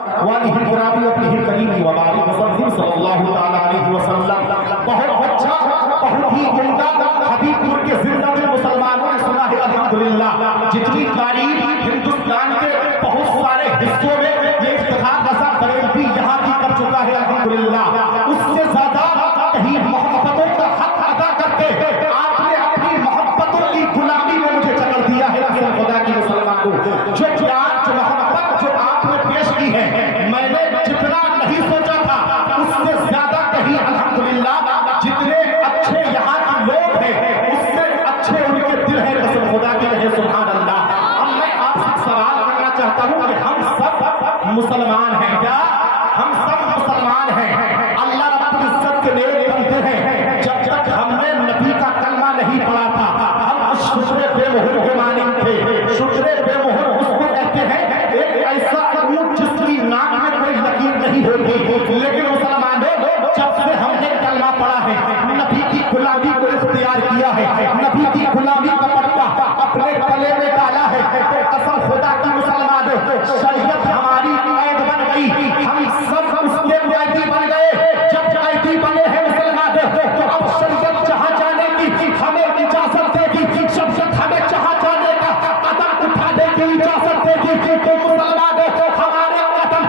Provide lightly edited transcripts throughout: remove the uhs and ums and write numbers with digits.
वाली हिराबी अपनी ही करीम वबारी मुसल्लम सल्लल्लाहु तआला अलैहि वसल्लम बहुत अच्छा बहुत ही उम्दा हबीबपुर के जिंदगी मुसलमानों ने सुना है अल्हम्दुलिल्लाह। जितनी तारीफ हिंदुस्तान के बहुत सारे हिस्सों में ये इफ्तिखार रज़ा बरेलवी यहाँ की कर चुका है अल्हम्दुलिल्लाह, उससे ज्यादा कहीं मोहब्बतों का हक अदा करके आपने अपनी मोहब्बतों की गुलामी में मुझे जकड़ दिया है असल खुदा की मुसलमान को। जो प्यार जो मोहब्बत जो आपने पेश की है मैंने जितना नहीं सोचा था उससे ज्यादा कहीं अल्हम्दुलिल्लाह जितने अच्छे यहाँ के लोग हैं उससे अच्छे उनके दिल है कसम खुदा की रहे सुभान अल्लाह। अब मैं आपसे सवाल करना चाहता हूँ कि हम सब मुसलमान हैं क्या? हम सब मुसलमान हैं, अल्लाह रब्बुल इज्जत के नेक बंदे हैं। जब तक हमने नबी का कलमा नहीं पढ़ा था हम शुक्र बेमोहर के मालिक थे। शुक्र बेमोहर उसको कहते हैं एक ऐसा ऊँट जिसकी नाक में कोई लकीर नहीं होती। लेकिन मुसलमानों जब से हमने कलमा पढ़ा है नबी की गुलामी को इख्तियार किया है, नबी की गुलामी का पट्टा अपने गले में डाला है, तो कसम खुदा की मुसलमानों शरीयत हमारी कैद बन गई, हम सब उसके कैदी बन गए। जब कैदी बने हैं मुसलमानों तो अब शरीयत जहाँ जाने की हमें इजाजत देगी, शरीयत हमें जहाँ जाने का कदम उठाने की इजाजत देगी। तो मुसलमानों हमारे कदम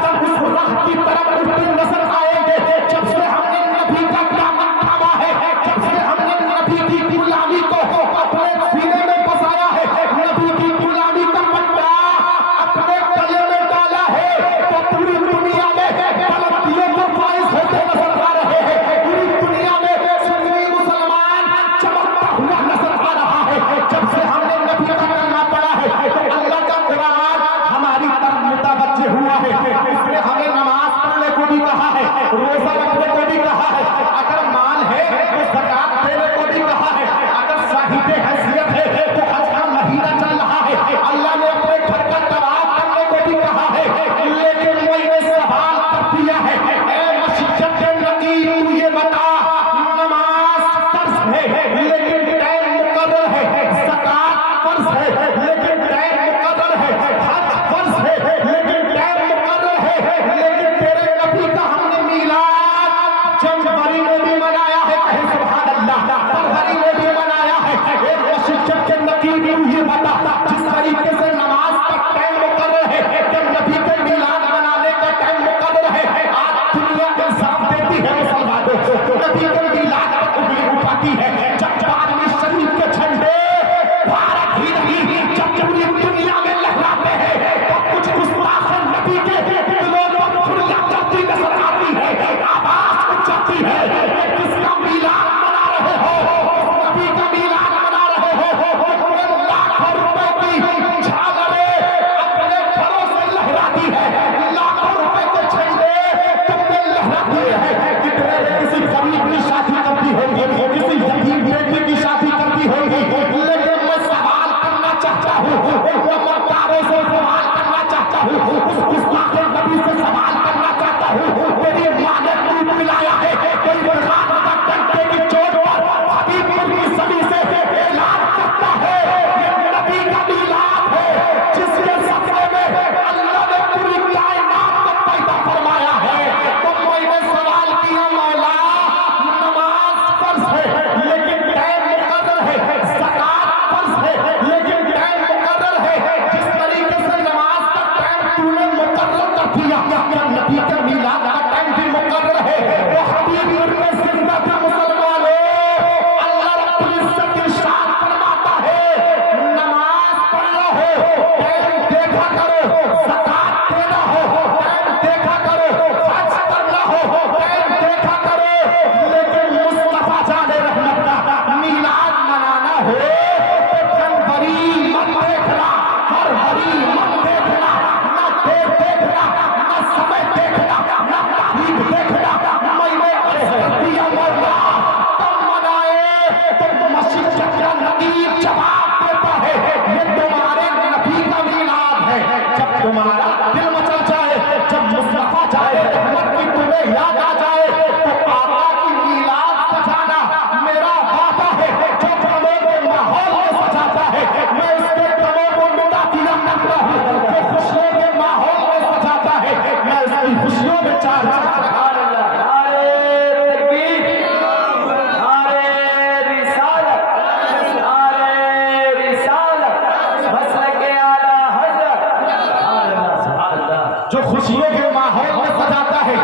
खुशियों के माहौल में सजाता है,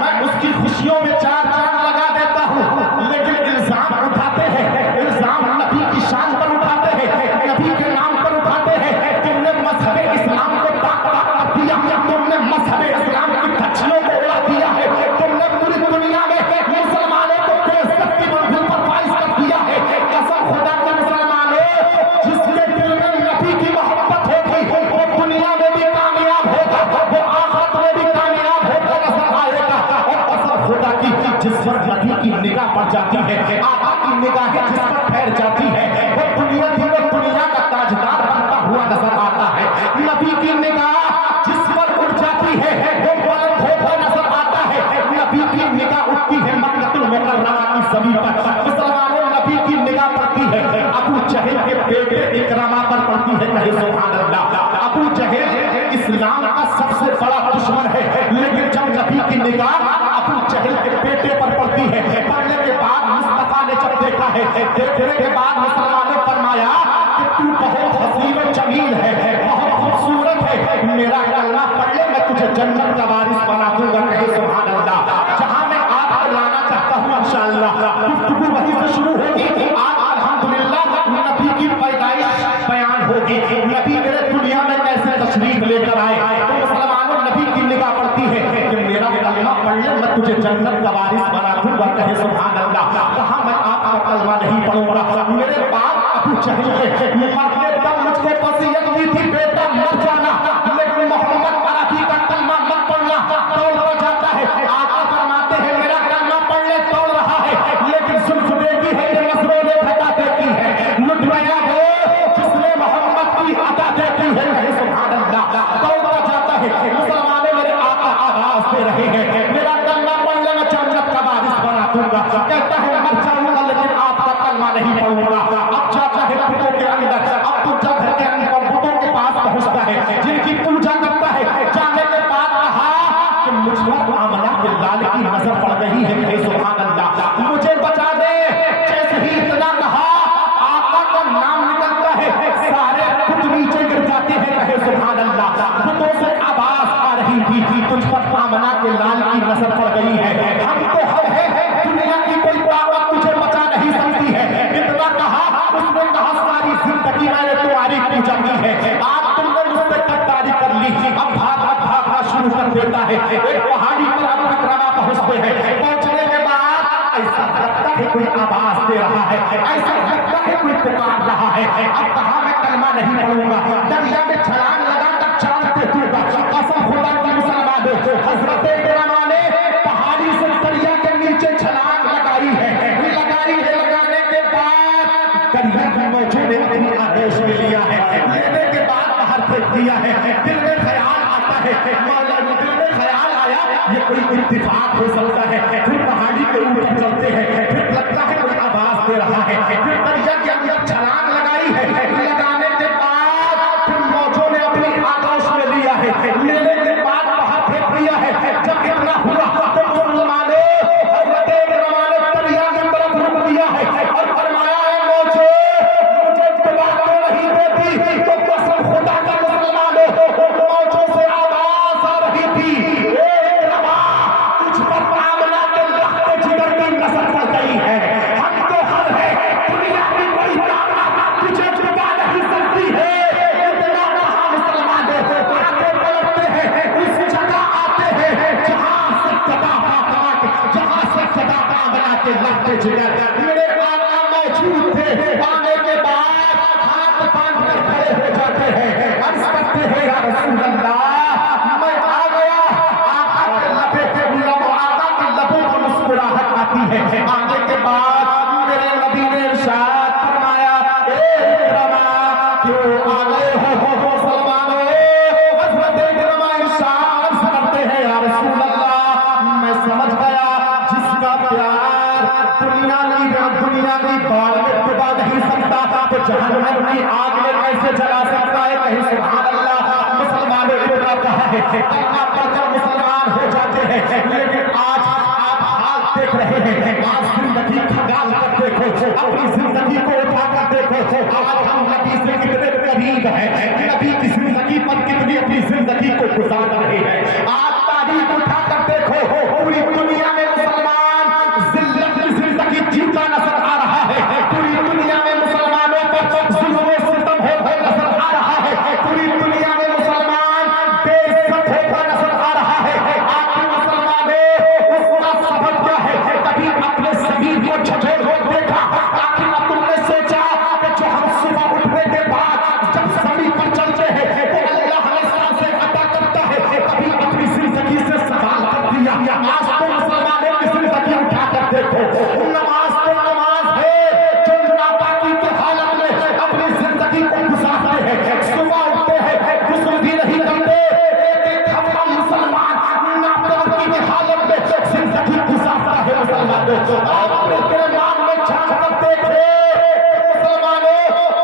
मैं उसकी खुशियों में चार चांद लगा देता हूँ, लेकिन इल्जाम उठाते हैं, इल्जाम नबी की शान पर उठाते हैं, नबी के नाम पर उठाते हैं। तुमने मजहब इस्लाम को ताक कर दिया, तुमने मजहब इस्लाम की धज्जियों को उड़ा दिया है, तुमने पूरी दुनिया में मुसलमानों को बेइज्जत की मंजिल पर फाइज कर दिया है। कसम खुदा के मुसलमानों, जिसके दिल में नबी की मोहब्बत होगी वो दुनिया में भी कामयाब होगा, वो आखिरत में भी कामयाब होगा नजर आएगा। और कसम खुदा की, जिस पर नबी की निगाह पड़ जाती है, आका की निगाहें जिस पर ठहर जाती है, वो दुनिया का ताजदार बनता हुआ नजर आता है। नबी की निगाह जिस पर उड़ जाती है वो बुलंद होता नजर आता है। नबी की निगाह उठती है मक्कातुल मुकर्रमा की ज़मीन पर, मुसलमानों नबी की निगाह पड़ती है अबू जहल के बेटे इकरामा पर पड़ती है। कहे सुभान अल्लाह। अबू जहल इस्लाम का सबसे बड़ा दुश्मन है, लेकिन जब नबी की निगाह अबू जहल के बेटे पर पड़ती है, पढ़ने के बाद मुस्तफा ने जब देखा है, देखने के बाद मुसलमानों ने फरमाया कि तू बहुत हसीन और जमील है, बहुत खूबसूरत है, मेरा कलमा पढ़ ले, मैं तुझे जन्नत का वारिस बना दूंगा। कहे सुभान अल्लाह। जहां मैं आप लाना चाहता हूं इंशाअल्लाह, गुफ्तगू वहीं से शुरू होगी। आज अल्हम्दुलिल्लाह नबी की पैदाइश बयान होगी, नबी मेरे दुनिया में कैसे तशरीफ लेकर आए। तो मुसलमानों नबी की निगाह पड़ती है कि मेरा कलमा पढ़ ले, मैं तुझे जन्नत का वारिस बना दूंगा। कहे सुभान अल्लाह। कहा मैं आपका कलमा नहीं पढ़ूंगा, मेरे बाप अबू जहल ने मरते दम मुझको वसीयत दी थी, बेटा मर जाना, लेकिन मोहम्मद अरबी का कलमा मत पढ़ना। दौड़ हो जाता है, आका फरमाते हैं मेरा कलमा पढ़ ले, दौड़ रहा है, लेकिन सुल्फ देती है कि नजरों ने फटा देती है। लुट गया वो जिसने मोहम्मद की अदा देखी है। कहे सुभान अल्लाह। दौड़ हो जाता है, मुसलमानों मेरे आका आवाज दे रहे हैं, मेरा कलमा पढ़ ले, मैं जन्नत का वारिस बना दूंगा। कहता है मर जाऊंगा लेकिन आपका कलमा नहीं पढ़ूंगा। अब जाता है बुतों के अंदर, अब तो जब घर के अंदर बुतों के पास पहुंचता है, जिनकी पूजा करता है, जाने के बाद कहा कि मुझ पर आमना के लाल की नजर पड़ गई है। कहे सुभान अल्लाह। मुझे बचा दे। जैसे ही इतना कहा, आका का नाम निकलता है, सारे बुत नीचे गिर जाते हैं। कहे सुभान अल्लाह। बुतों से आवाज आ रही थी, तुझ पर आमना के लाल की नजर पड़ गई है, हम तो हर है, दुनिया की कोई ताकत तुझे बचा नहीं सकती है। इतना कहा, उसने कहा सारी जिंदगी मैंने तुम्हारी पूजा की है, आज तुमने मुझसे गद्दारी कर ली, अब भागना शुरू कर देता है। एक पहाड़ी पर अब इकरामा पहुंचते हैं, पहुंचने के बाद ऐसा लगता है कोई आवाज दे रहा है, ऐसा लगता है कोई पुकार रहा है। अब कहा मैं कलमा नहीं पढ़ूंगा, दरिया में छलांग लगाकर चांद पे दूंगा। कसम खुदा की मुसलमानों, हजरत इकरामा ने पहाड़ी से दरिया के नीचे छलांग लगाई है। लगाने के बाद दरिया की मौजों ने अपनी आदेश में लिया है, लेने के बाद बाहर फेंक दिया है। दिल में ख्याल आता है, दिल में ख्याल आया ये कोई इत्तिफाक हो सकता है। फिर पहाड़ी के ऊपर चलते हैं, फिर लगता है कोई आवाज दे रहा है, फिर दरिया के अंदर छलांग लगाई है। लगाने के बाद फिर मौजों ने अपनी आदेश में लिया है, लेने के बाद बाहर फेंक दिया है। जब इतना हुआ तो मुसलमानों दरिया के तरफ रुक दिया है और फरमाया है मौजों मुझे जवाब तो नहीं देती। तो कसम खुदा का मुसलमानों, मौजों से आवाज आ रही थी, तुझ पर आमना के लखते जिगर की नजर पड़ गई है, हम तो हर है, दुनिया की कोई ताकत तुझे झुका नहीं सकती है। इतना कहा मुसलमानों, आगे बढ़ते हैं, उस जगह आते हैं जहां से सदा आमना के लखते जिगर मेरे आका मौजूद थे। आने के बाद हाथ बांध कर खड़े हो जाते हैं, अर्ज करते हैं या रसूल अल्लाह मैं आ गया। आका के लबे के आका के लबों पर मुस्कुराहट आती है। आने के बाद मेरे नबी ने इरशाद फरमाया, ए इकरामा क्यों आ गए हो मुसलमानों। हज़रत इकरामा इरशाद करते हैं या रसूल अल्लाह मैं समझ गया जिसका प्यार दुनिया की बाढ़ में डुबा नहीं सकता तो जहन्नम की आग में कैसे जला सकता है। कहीं सुभान अल्लाह। मुसलमानों ने कहा है कलमा पढ़कर मुसलमान हो जाते हैं, लेकिन आज आप हाल देख रहे हैं, आज जिंदगी खगाल कर देखो, अपनी जिंदगी को उठा कर देखो, आज हम नबी से कितने करीब हैं, नबी की जिंदगी पर कितनी अपनी जिंदगी को गुजार रहे हैं। नापाकी की हालत में जिंदगी गुजारता है मुसलमानों। आप अपने ईमान में झांक कर देखे मुसलमानों,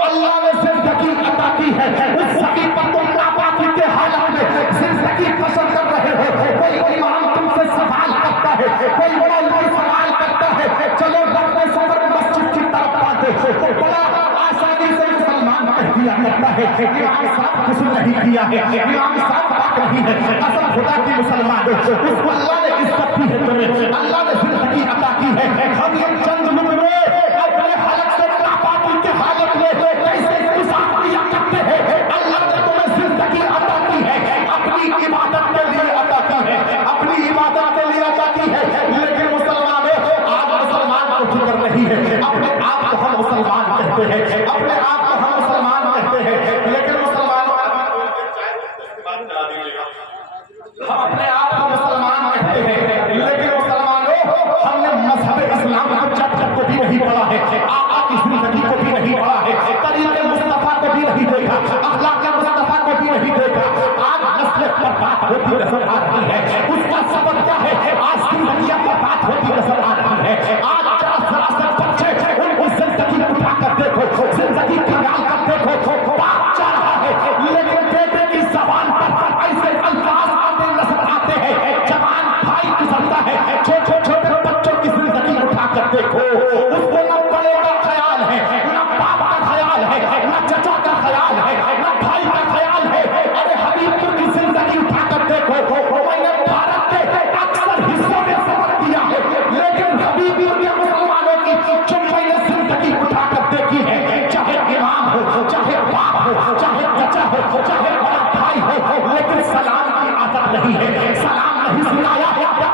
अल्लाह ने जिंदगी अता की है, उस सभी पर तुम नापाकी के हालत में जिंदगी पसंद कर रहे हो। कोई इमाम तुमसे सवाल करता है, कोई मौलवी सवाल करता है, चलो रब्बे सबर मस्जिद की तरफ आते हो तो बड़ा आसानी से मुसलमान कह दिया करता है इमाम साहब कुछ नहीं किया है, इमाम साहब बात नहीं है। असल खुदा की मुसलमान उसको अल्लाह ने इज्जत दी है, तुम्हें अल्लाह ने जिंदगी अता की है। हम ये चंद लुक में अपने हलक से नापाकी के हालत में कैसे गुजार दिया करते हैं। अल्लाह ने तुम्हें जिंदगी अता की है, अपनी इबादत के लिए अता की है, अपनी इबादत के लिए अता की है। लेकिन मुसलमानों आज मुसलमान को फिक्र नहीं है, अपने आप को हम मुसलमान कहते हैं, अपने आप को हम मुसलमान कहते हैं। लेकिन मुसलमानों हम अपने आप को मुसलमान कहते हैं, लेकिन मुसलमानों हमने मजहब इस्लाम को जब तक को भी नहीं पढ़ा है, आका की जिंदगी को भी नहीं पढ़ा है, तरीके मुस्तफा को भी नहीं देखा, अखलाक मुस्तफा को भी नहीं देखा। आज नस्ल पर बात होती नजर आ रही है, उसका सबब क्या है? आज जिंदगी पर बात होती नजर आ रही है। आज सरासर बच्चे उनको जिंदगी उठा कर देखो, जिंदगी खंगाल कर देखो, बात चल रहा है, लेकिन बेटे की जबान पर ऐसे अल्फाज आते नजर आते हैं, जवान भाई गुजरता है, छोटे छोटे बच्चों की जिंदगी उठा कर देखो, उसको न बड़े का ख्याल है, न बाप का ख्याल है, न चचा का ख्याल है, न भाई का ख्याल है। अरे हबीबपुर की जिंदगी उठा कर देखो, मैंने भारत के अक्सर हिस्सों में सफर किया है, लेकिन हबीबपुर के मुसलमानों की जो मैंने जिंदगी उठा कर देखी है, चाहे इमाम हो, चाहे बाप हो, चाहे चचा हो, चाहे बड़ा भाई हो, लेकिन सलाम की आदत नहीं है, सलाम नहीं सिखाया।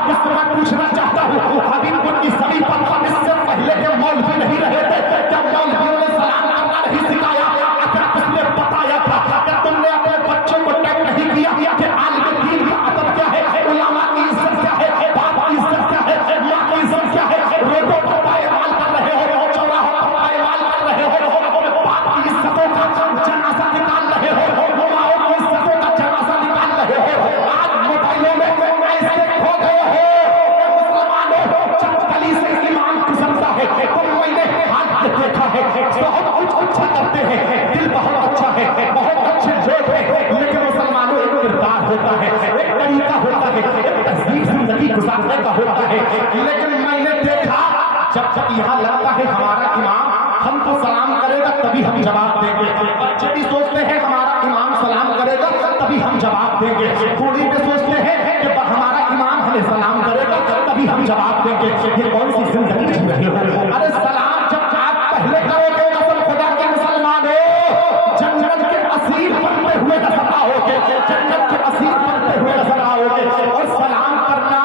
मुझसे मैं पूछना चाहता हूँ, हबीबपुर की सभी पर इससे पहले के मौलवी नहीं रहे थे क्या? मौलवियों ने सलाम करना नहीं सिखाया? क्या तुमने बताया था? क्या तुमने अपने बच्चों को टैग नहीं किया कि आलिम दीन का अदब क्या है, उलमा की इज्जत क्या है, बाप की इज्जत क्या है, माँ की इज्जत क्या है? रोडों पर पायमाल कर रहे हो, चौराहों पर पायमाल कर रहे हो, बाप की इज्जतों का जनाजा निकाल रहे हो, माओ की इज्जतों का जनाजा निकाल रहे हो। आज मोबाइलों में ऐसे खो गए हो मुसलमानों, जब गली से इमाम गुजरता है तो मैंने हाथ देखा है, बहुत कुछ अच्छा करते हैं, दिल बहुत अच्छा है, बहुत अच्छे लोग हैं, लेकिन मुसलमानों एक किरदार होता है, एक तरीका होता है, एक तस्वीर जिंदगी गुजारने का होता है। लेकिन मैंने देखा जब तक यहाँ लगता है हमारा इमाम हमको सलाम करेगा तभी हम जवाब देंगे, बच्चे भी सोचते हैं हमारा इमाम सलाम करेगा तभी हम जवाब देंगे, बूढ़ी भी सोचते हैं कि हमारा इमाम हमें सलाम करेगा तभी हम जवाब देंगे। ये कौन सी जिंदगी जी रहे हो? अरे सलाम जब आप पहले करोगे कसम खुदा के मुसलमानों, जन्नत के असीर बनते हुए नजर आओगे, जन्नत के असीर बनते हुए नजर आओगे। और सलाम करना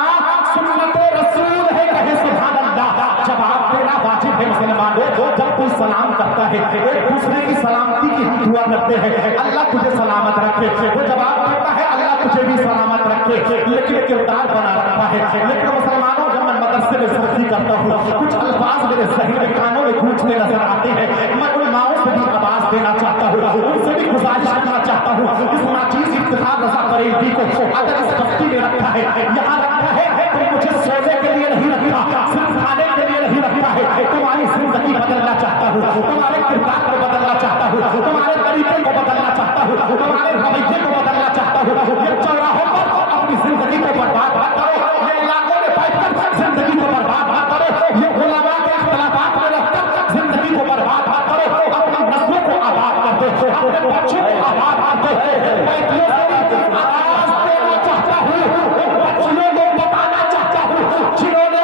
सुन्नत रसूल है, कहे सुभान अल्लाह। जवाब देना वाजिब है मुसलमानों। जब कोई सलाम करता है एक दूसरे की सलामती की हम दुआ करते हैं, अल्लाह तुझे सलामत रखे, वो जवाब देता है अल्लाह तुझे भी सलामत रखे, लेकिन किरदार बना रखा है। लेकिन मुसलमानों जब मैं मदरसे में सफरी करता हूँ कुछ अल्फाज मेरे ज़हन में कानों में गूंजने नजर आते हैं, मैं उन माओं से भी आवाज देना चाहता हूँ, उनसे भी गुजारिश करना चाहता हूँ, इस नाचीज इफ्तिखार रज़ा फरीदी को अगर इस बस्ती में रखा है, यहाँ रखा है तो मुझे सोने के लिए नहीं रखा, सिर्फ खाने के लिए नहीं रखा है। तुम्हारी जिंदगी बदलना चाहता हूँ, तुम्हारे किरदार को बदलना चाहता हूँ, तुम्हारे तरीके को बदलना चाहता हूँ, तुम्हारे रवैये को बदलना चाहता हूँ। ये चौराहों पर अपनी जिंदगी को बर्बाद मत करो, ये इलाकों में बैठकर जिंदगी को बर्बाद मत करो, ये उलमा के इख्तिलाफात में रहकर जिंदगी को बर्बाद मत करो, अपनी नस्लों को आबाद कर दो, अपने बच्चों को आबाद कर दो। मैं आवाज देना चाहता हूँ, उन बच्चियों को बताना चाहता हूँ जिन्होंने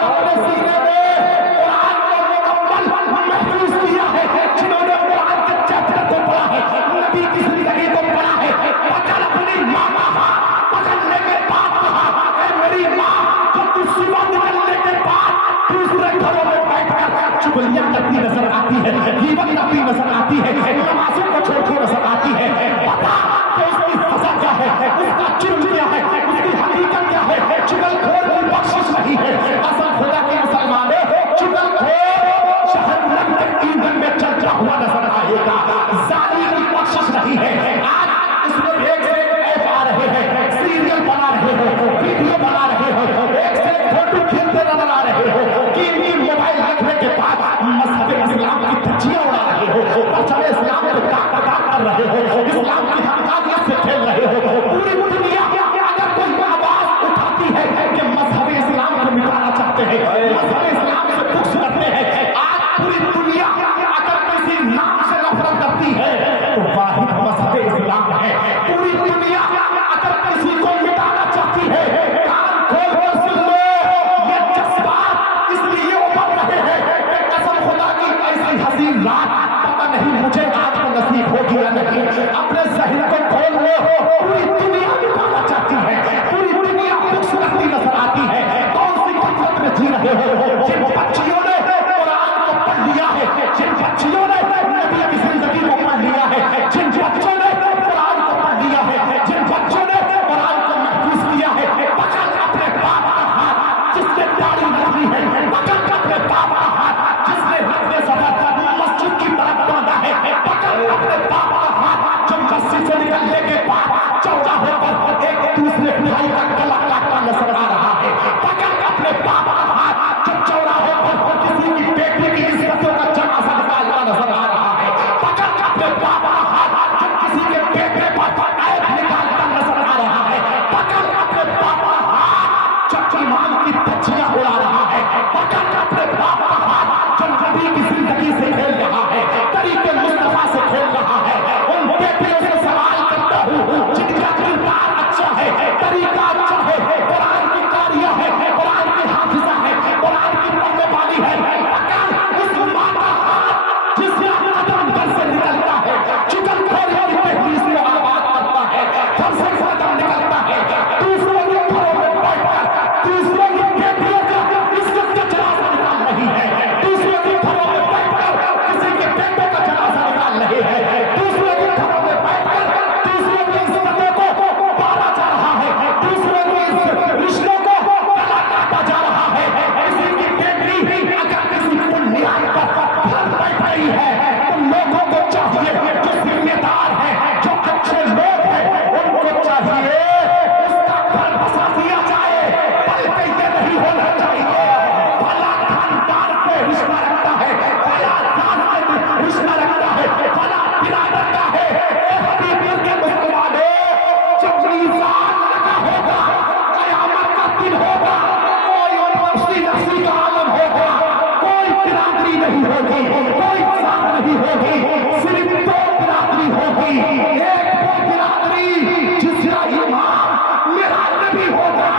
चाहते हैं, मजहब इस्लाम से बुग़्ज़ करते हैं। आज पूरी दुनिया अगर किसी नाम से नफरत करती है तो वाहिद मजहब इस्लाम है। पूरी दुनिया अगर किसी को मिटाना चाहती है, कान खोल कर सुन लो, ये जज्बात इसलिए उभर रहे हैं कि कसम खुदा की ऐसी हसीन रात पता नहीं मुझे आज को नसीब होगी या नहीं। अपने ज़हन को खोल लो, पूरी दुनिया मिटाना चाहती है, पूरी दुनिया बुग़्ज़ करती नजर आती है। कौन सी गफलत में जी रहे हो? जिन बच्चियों ने कुरान को पढ़ लिया है, जिन बच्चियों ने नबी की जिंदगी को पढ़ लिया है, जिन बच्चों ने कुरान को पढ़ लिया है, जिन बच्चों ने कुरान को महफूज किया है, पकड़ अपने बाप का हाथ जिसने दाढ़ी रखी है, पकड़ अपने बाप का हाथ जिसने अपने सफर मस्जिद की तरफ बांधा है, पकड़ अपने बाप का हाथ जो मस्जिद से निकलने के बाद चौराहे पर एक दूसरे भाई का गला काटता नजर आ रहा है, पकड़ अपने बाप का हाथ जो चौराहे पर किसी की बेटी की इज्जतों का जनाजा निकालता नजर आ रहा है, पकड़ अपने बाप का हाथ जो किसी के बेटे पर ऐब निकालता नजर आ रहा है, पकड़ अपने बाप का हाथ जो ईमान की धज्जियां उड़ा रहा है, पकड़ अपने बाप का हाथ जो नबी की जिंदगी से खेल रहा है, तरीके मुस्तफा से खेल रहा है। उन बेटियों से सवाल करता हूँ जिनका किरदार अच्छा है, तरीका अच्छा है, कुरान की कारिया है, कुरान की हाफिजा है, कुरान की पढ़ने वाली है, पकड़ उस माँ का हाथ जिससे कदम घर से निकलता है, चुगलखोरी की बेटी से आवाज करता है, घर से कदम निकलता है, दूसरों के घरों में बैठकर दूसरों की बेटियों का इज्जत का जनाजा निकाल रही है, दूसरों के घरों में बैठकर किसी के बेटे का जनाजा निकाल रही है, दूसरों के घरों में बैठकर दूसरों की इज्जतों को पाला जा रहा है, दूसरों के रिश्तों को गला काटा जा रहा है। किसी की बेटी अगर किसी पुण्याई पर घर बैठ रही है तो लोगों को चाहिए, जो जिम्मेदार है, जो अच्छे लोग हैं, उनको चाहिए उसका घर बसा दिया जाए, बल्कि ये नहीं होना चाहिए भला खानदान से रिश्ता रखता है, भला जान से रिश्ता रखता है, भला बिरादर का है। हबीबी के मुसलमानों, जब मीज़ान लगा होगा, क़यामत का दिन होगा, कोई नफ्सी नफ्सी का आलम होगा, कोई बिरादरी नहीं होगी, कोई जात नहीं होगी, सिर्फ दो बिरादरी होगी। एक वो बिरादरी जिसका इमाम मेरा नबी होगा,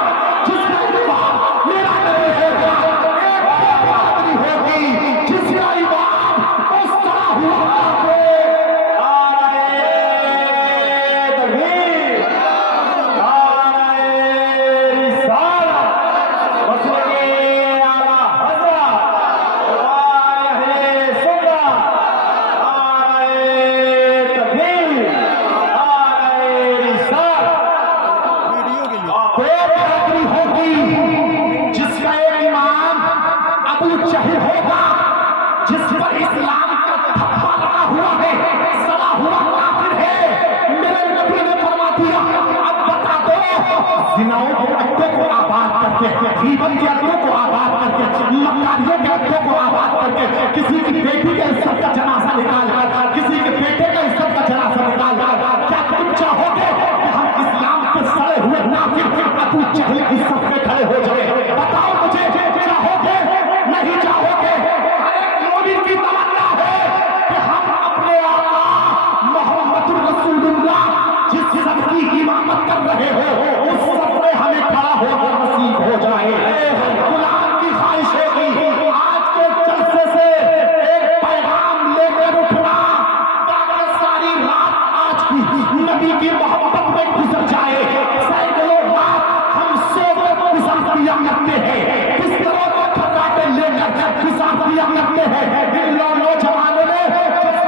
जिसका इमाम मेरा नबी होगा, एक वो बिरादरी होगी जिसका इमाम उस तरह हुआ है। जिसका एक इमाम अबू जहल होगा, जिस पर इस्लाम का धब्बा लगा हुआ है, सड़ा हुआ काफिर है। मेरे नबी ने फरमा दिया, अब बता दो ज़िनाओं के अड्डों को आबाद करके, गीबत के अड्डों को आबाद करके, मक्कारियों के अड्डों को आबाद करके, किसी की बेटी के इज्जत का जनाजा निकाल कर, किसी के बेटे का इज्जत का जनाजा निकाल कर, क्या तुम चाहोगे कि हम इस्लाम के सड़े हुए नाफिर अबू जहल की सफ में खड़े हो जाए? बताओ मुझे, चाहोगे? नहीं चाहोगे? मोमिन की तमन्ना है कि हम अपने आका मोहम्मदुर रसूलुल्लाह जिस सब की इमामत कर रहे हो उस सब में हमें खड़ा होकर नसीब हो जाए। गुलाम की ख्वाहिश होगी आज के जलसे से एक पैगाम लेकर उठना ताकि सारी रात आज की नबी की मोहब्बत में गुजर जाए। सैकड़ों रात हम सोकर गुजार दिया करते हैं, बिस्तरों को खर्राटे लेकर गुजार दिया करते हैं। इन नौजवानों ने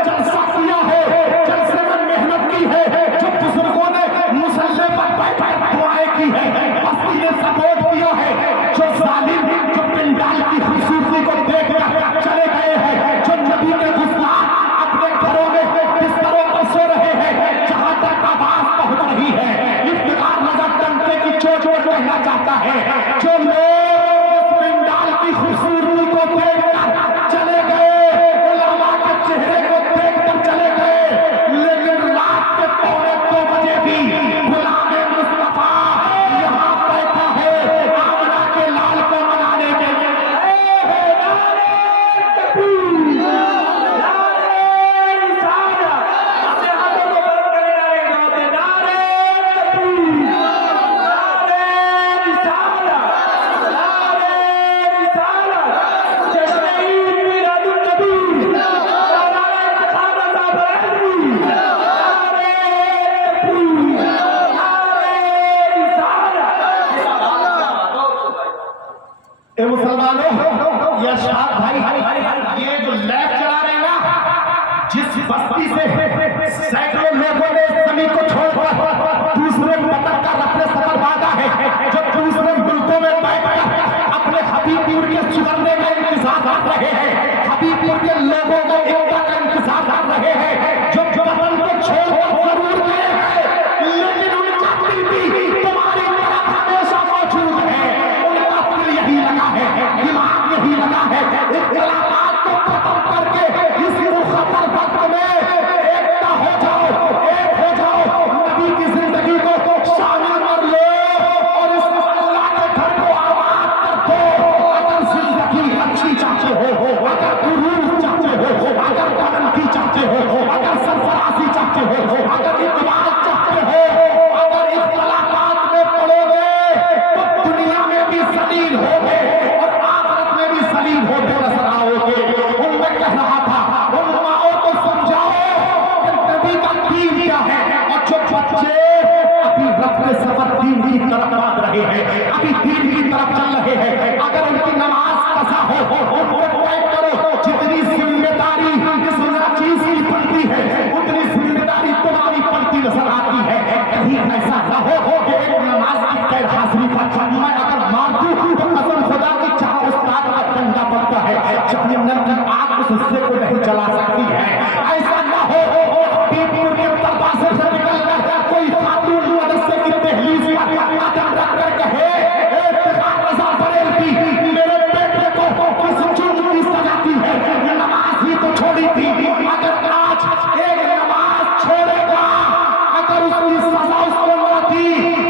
जलसा किया है, जलसे में मेहनत की है, जो बुजुर्गों ने मुसल्ले पर बैठ दुआएं की है, बस्ती ने सपोर्ट किया है, जो जालिम जो पिंडाल की खूबसूरती को देखकर चले गए हैं, जो नबी के गुस्ताख अपने घरों में बिस्तरों पर सो रहे हैं, जहां तक आवाज पहुंच रही है इफ्तिखार नजर डंके की चोट कहना चाहता है, जो लोग पिंडाल की खूबसूरती को देखकर चले गए, उलमा के चेहरे को देखकर चले गए, लेकिन रात के 2:45 बजे भी गुलाम मुस्तफा यहाँ बैठा है आमना के लाल को मनाने के लिए। मुसलमानों, ये अशफाक भाई ये जो लैब चला रहे हैं ना, जिस बस्ती से सैकड़ों लोगों ने जमीन को छोड़कर दूसरे वतन का रखने सफर मांगा है, जो दूसरे मुल्कों में बैठकर अपने हबीबपुर के सुगंधे का इंतजार कर रहे हैं, हबीबपुर के लोगों को एकता का इंतजार कर रहे हैं, जो वतन को छोड़कर जरूर गए हैं, लेकिन उनका दिल भी तुम्हारी तरफ हमेशा मौजूद है। उनका दिल यही लगा है, दिमाग यही लगा है, इख्तिलाफात को खत्म करके इस मुखतर वक्त में एकता हो जाओ, एक हो जाओ, नबी की जिंदगी को शामिल कर लो और इस अल्लाह के घर को आबाद कर दो। अगर जिंदगी अच्छी चाहते हो, अगर गुरूर चाहते हो, अगर गारंटी चाहते हो, अगर सरफराजी चाहते हो, अगर इकबाल चाहते हो, अगर इख्तिलाफात में पड़ोगे तो दुनिया में भी जलील होगे और आखिरत में भी जलील होते नजर आओगे। उनमें कह रहा था, उन माओ को समझाओ कि नबी का दीन क्या है, और जो बच्चे अभी रफ्ते सफर दीन की तरफ भाग रहे हैं, अभी दीन की तरफ चल रहे हैं, अगर उनकी नमाज कसा हो उनको तय करो। जितनी जिम्मेदारी इस चीज की बनती है उतनी जिम्मेदारी तुम्हारी बनती नजर आती है। कहीं ऐसा न हो कि एक नमाज की गैर हाजिरी पर मैं अगर मार दूं तो कसम खुदा की चाह उस्ताद का डंडा पड़ता है, जहन्नम की आग उस हिस्से को नहीं जला सकती है। ऐसा न हो हबीबपुर के दरवाजे से निकलकर कोई खातून मदरसे की दहलीज पर कदम रखकर कहे, ए इफ्तिखार रज़ा बरेलवी मेरे बेटे को किस जुर्म की सजा दी है, नमाज ही तो छोड़ी थी। अगर आज एक नमाज छोड़ेगा, अगर उसकी सजा उसको न दी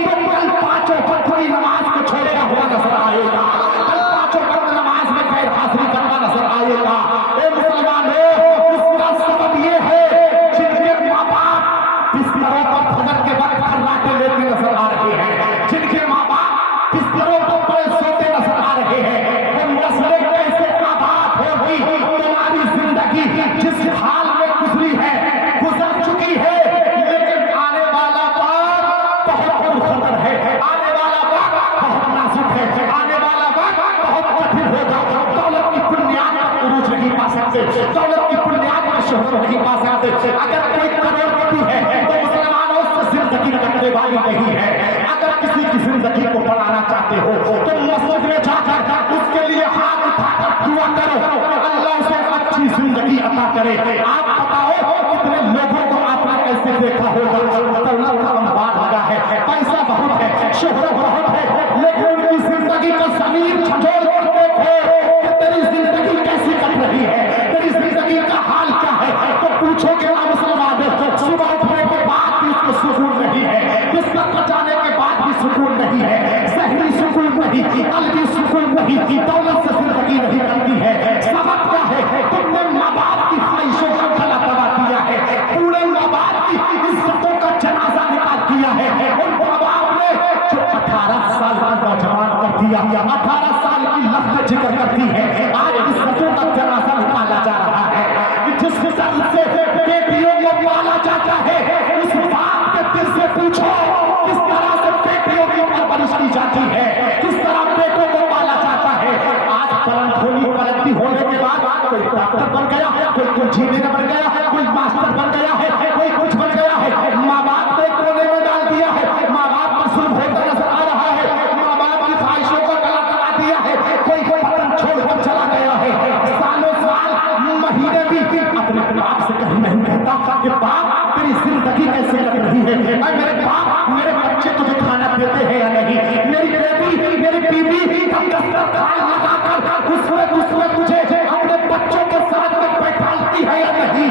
तो कल पांचों वक्त की नमाज को छोड़ेगा हुआ नजर आएगा, कल पांचों वक्त नमाज में गैर हाजिरी करना नजर आएगा। ए मुसलमानों, इसका सबब ये है जिनके माँ बाप बिस्तरों पर फजर के वक्त खर्राटे लेते नजर आ रहे हैं, जिनके माँ बाप बिस्तरों पर पड़े सोते नजर आ रहे हैं, वो नस्लें कैसे आबाद होगी। तुम्हारी जिंदगी जिस हाल में गुजरी है, गुजर चुकी है, लेकिन आने वाला वक्त बहुत खतर है, आने वाला वक्त बहुत नाजुक है, आने वाला वक्त बहुत कठिन होगा। दौलत की बुनियाद पर उरूज नहीं पा सकते, दौलत की बुनियाद पर शोहरत नहीं पा सकते। अगर कोई करोड़पति है तो मुसलमानों से जिंदगी कटने वाली नहीं है। अगर किसी की जिंदगी को बढ़ाना चाहते हो तो मस्जिद में जाकर उसके लिए हाथ उठाकर दुआ करो, अल्लाह उसे अच्छी जिंदगी अता करे। आप बताओ कितने लोगों को आपने कैसे देखा होगा, दौलत का अंबार लगा है, पैसा बहुत है, शोहरत बहुत है, लेकिन उनकी जिंदगी का जमीन झंझोड़ कर देखो कि तेरी जिंदगी कैसी कट रही है, तेरी जिंदगी का हाल क्या है। तो पूछोगे ना मुसलमानों, सुबह उठने के बाद भी उसको सुकून नहीं है, बिस्तर पर जाने के बाद भी सुकून नहीं है, ज़हनी सुकून नहीं, कल्बी सुकून नहीं, दौलत से जिंदगी नहीं बनती है। सबब क्या है? तुमने माँ बाप की ख्वाहिशों का गला दबा दिया है, पूरे माँ बाप की इज्जतों का जनाजा निकाल दिया है। उन माँ बाप ने जो 18 साल का नौजवान कर दिया, 18 साल की लफ्ज़ जिक्र करती है, आज इज्जतों का जनाजा निकाला जा रहा है। जिस हिसाब से बेटियों को पाला जाता है, उस बाप के दिल से पूछो किस तरह से बेटियों की परवरिश की जाती है, किस तरह बेटों को पाला जाता है। आज पलटी होने के बाद कोई डॉक्टर बन गया, कोई इंजीनियर बन गया, कोई मास्टर बन गया है, कोई कुछ बन गया है। माँ बाप को कोने में डाल दिया है, माँ बाप पर जुल्म होता नजर आ रहा है, माँ बाप की ख्वाहिशों का गला दबा दिया है, कोई वतन छोड़कर चला गया है। सालों साल महीने भी अपने बाप से कहीं नहीं कहता कि बाप तेरी जिंदगी कैसे कट रही है, मेरे बाप मेरे बच्चे तुझे खाना देते हैं या नहीं, मेरी बेटी मेरी बीवी लगाकर उसमें तुझे अपने बच्चों के साथ में बैठाती है या नहीं।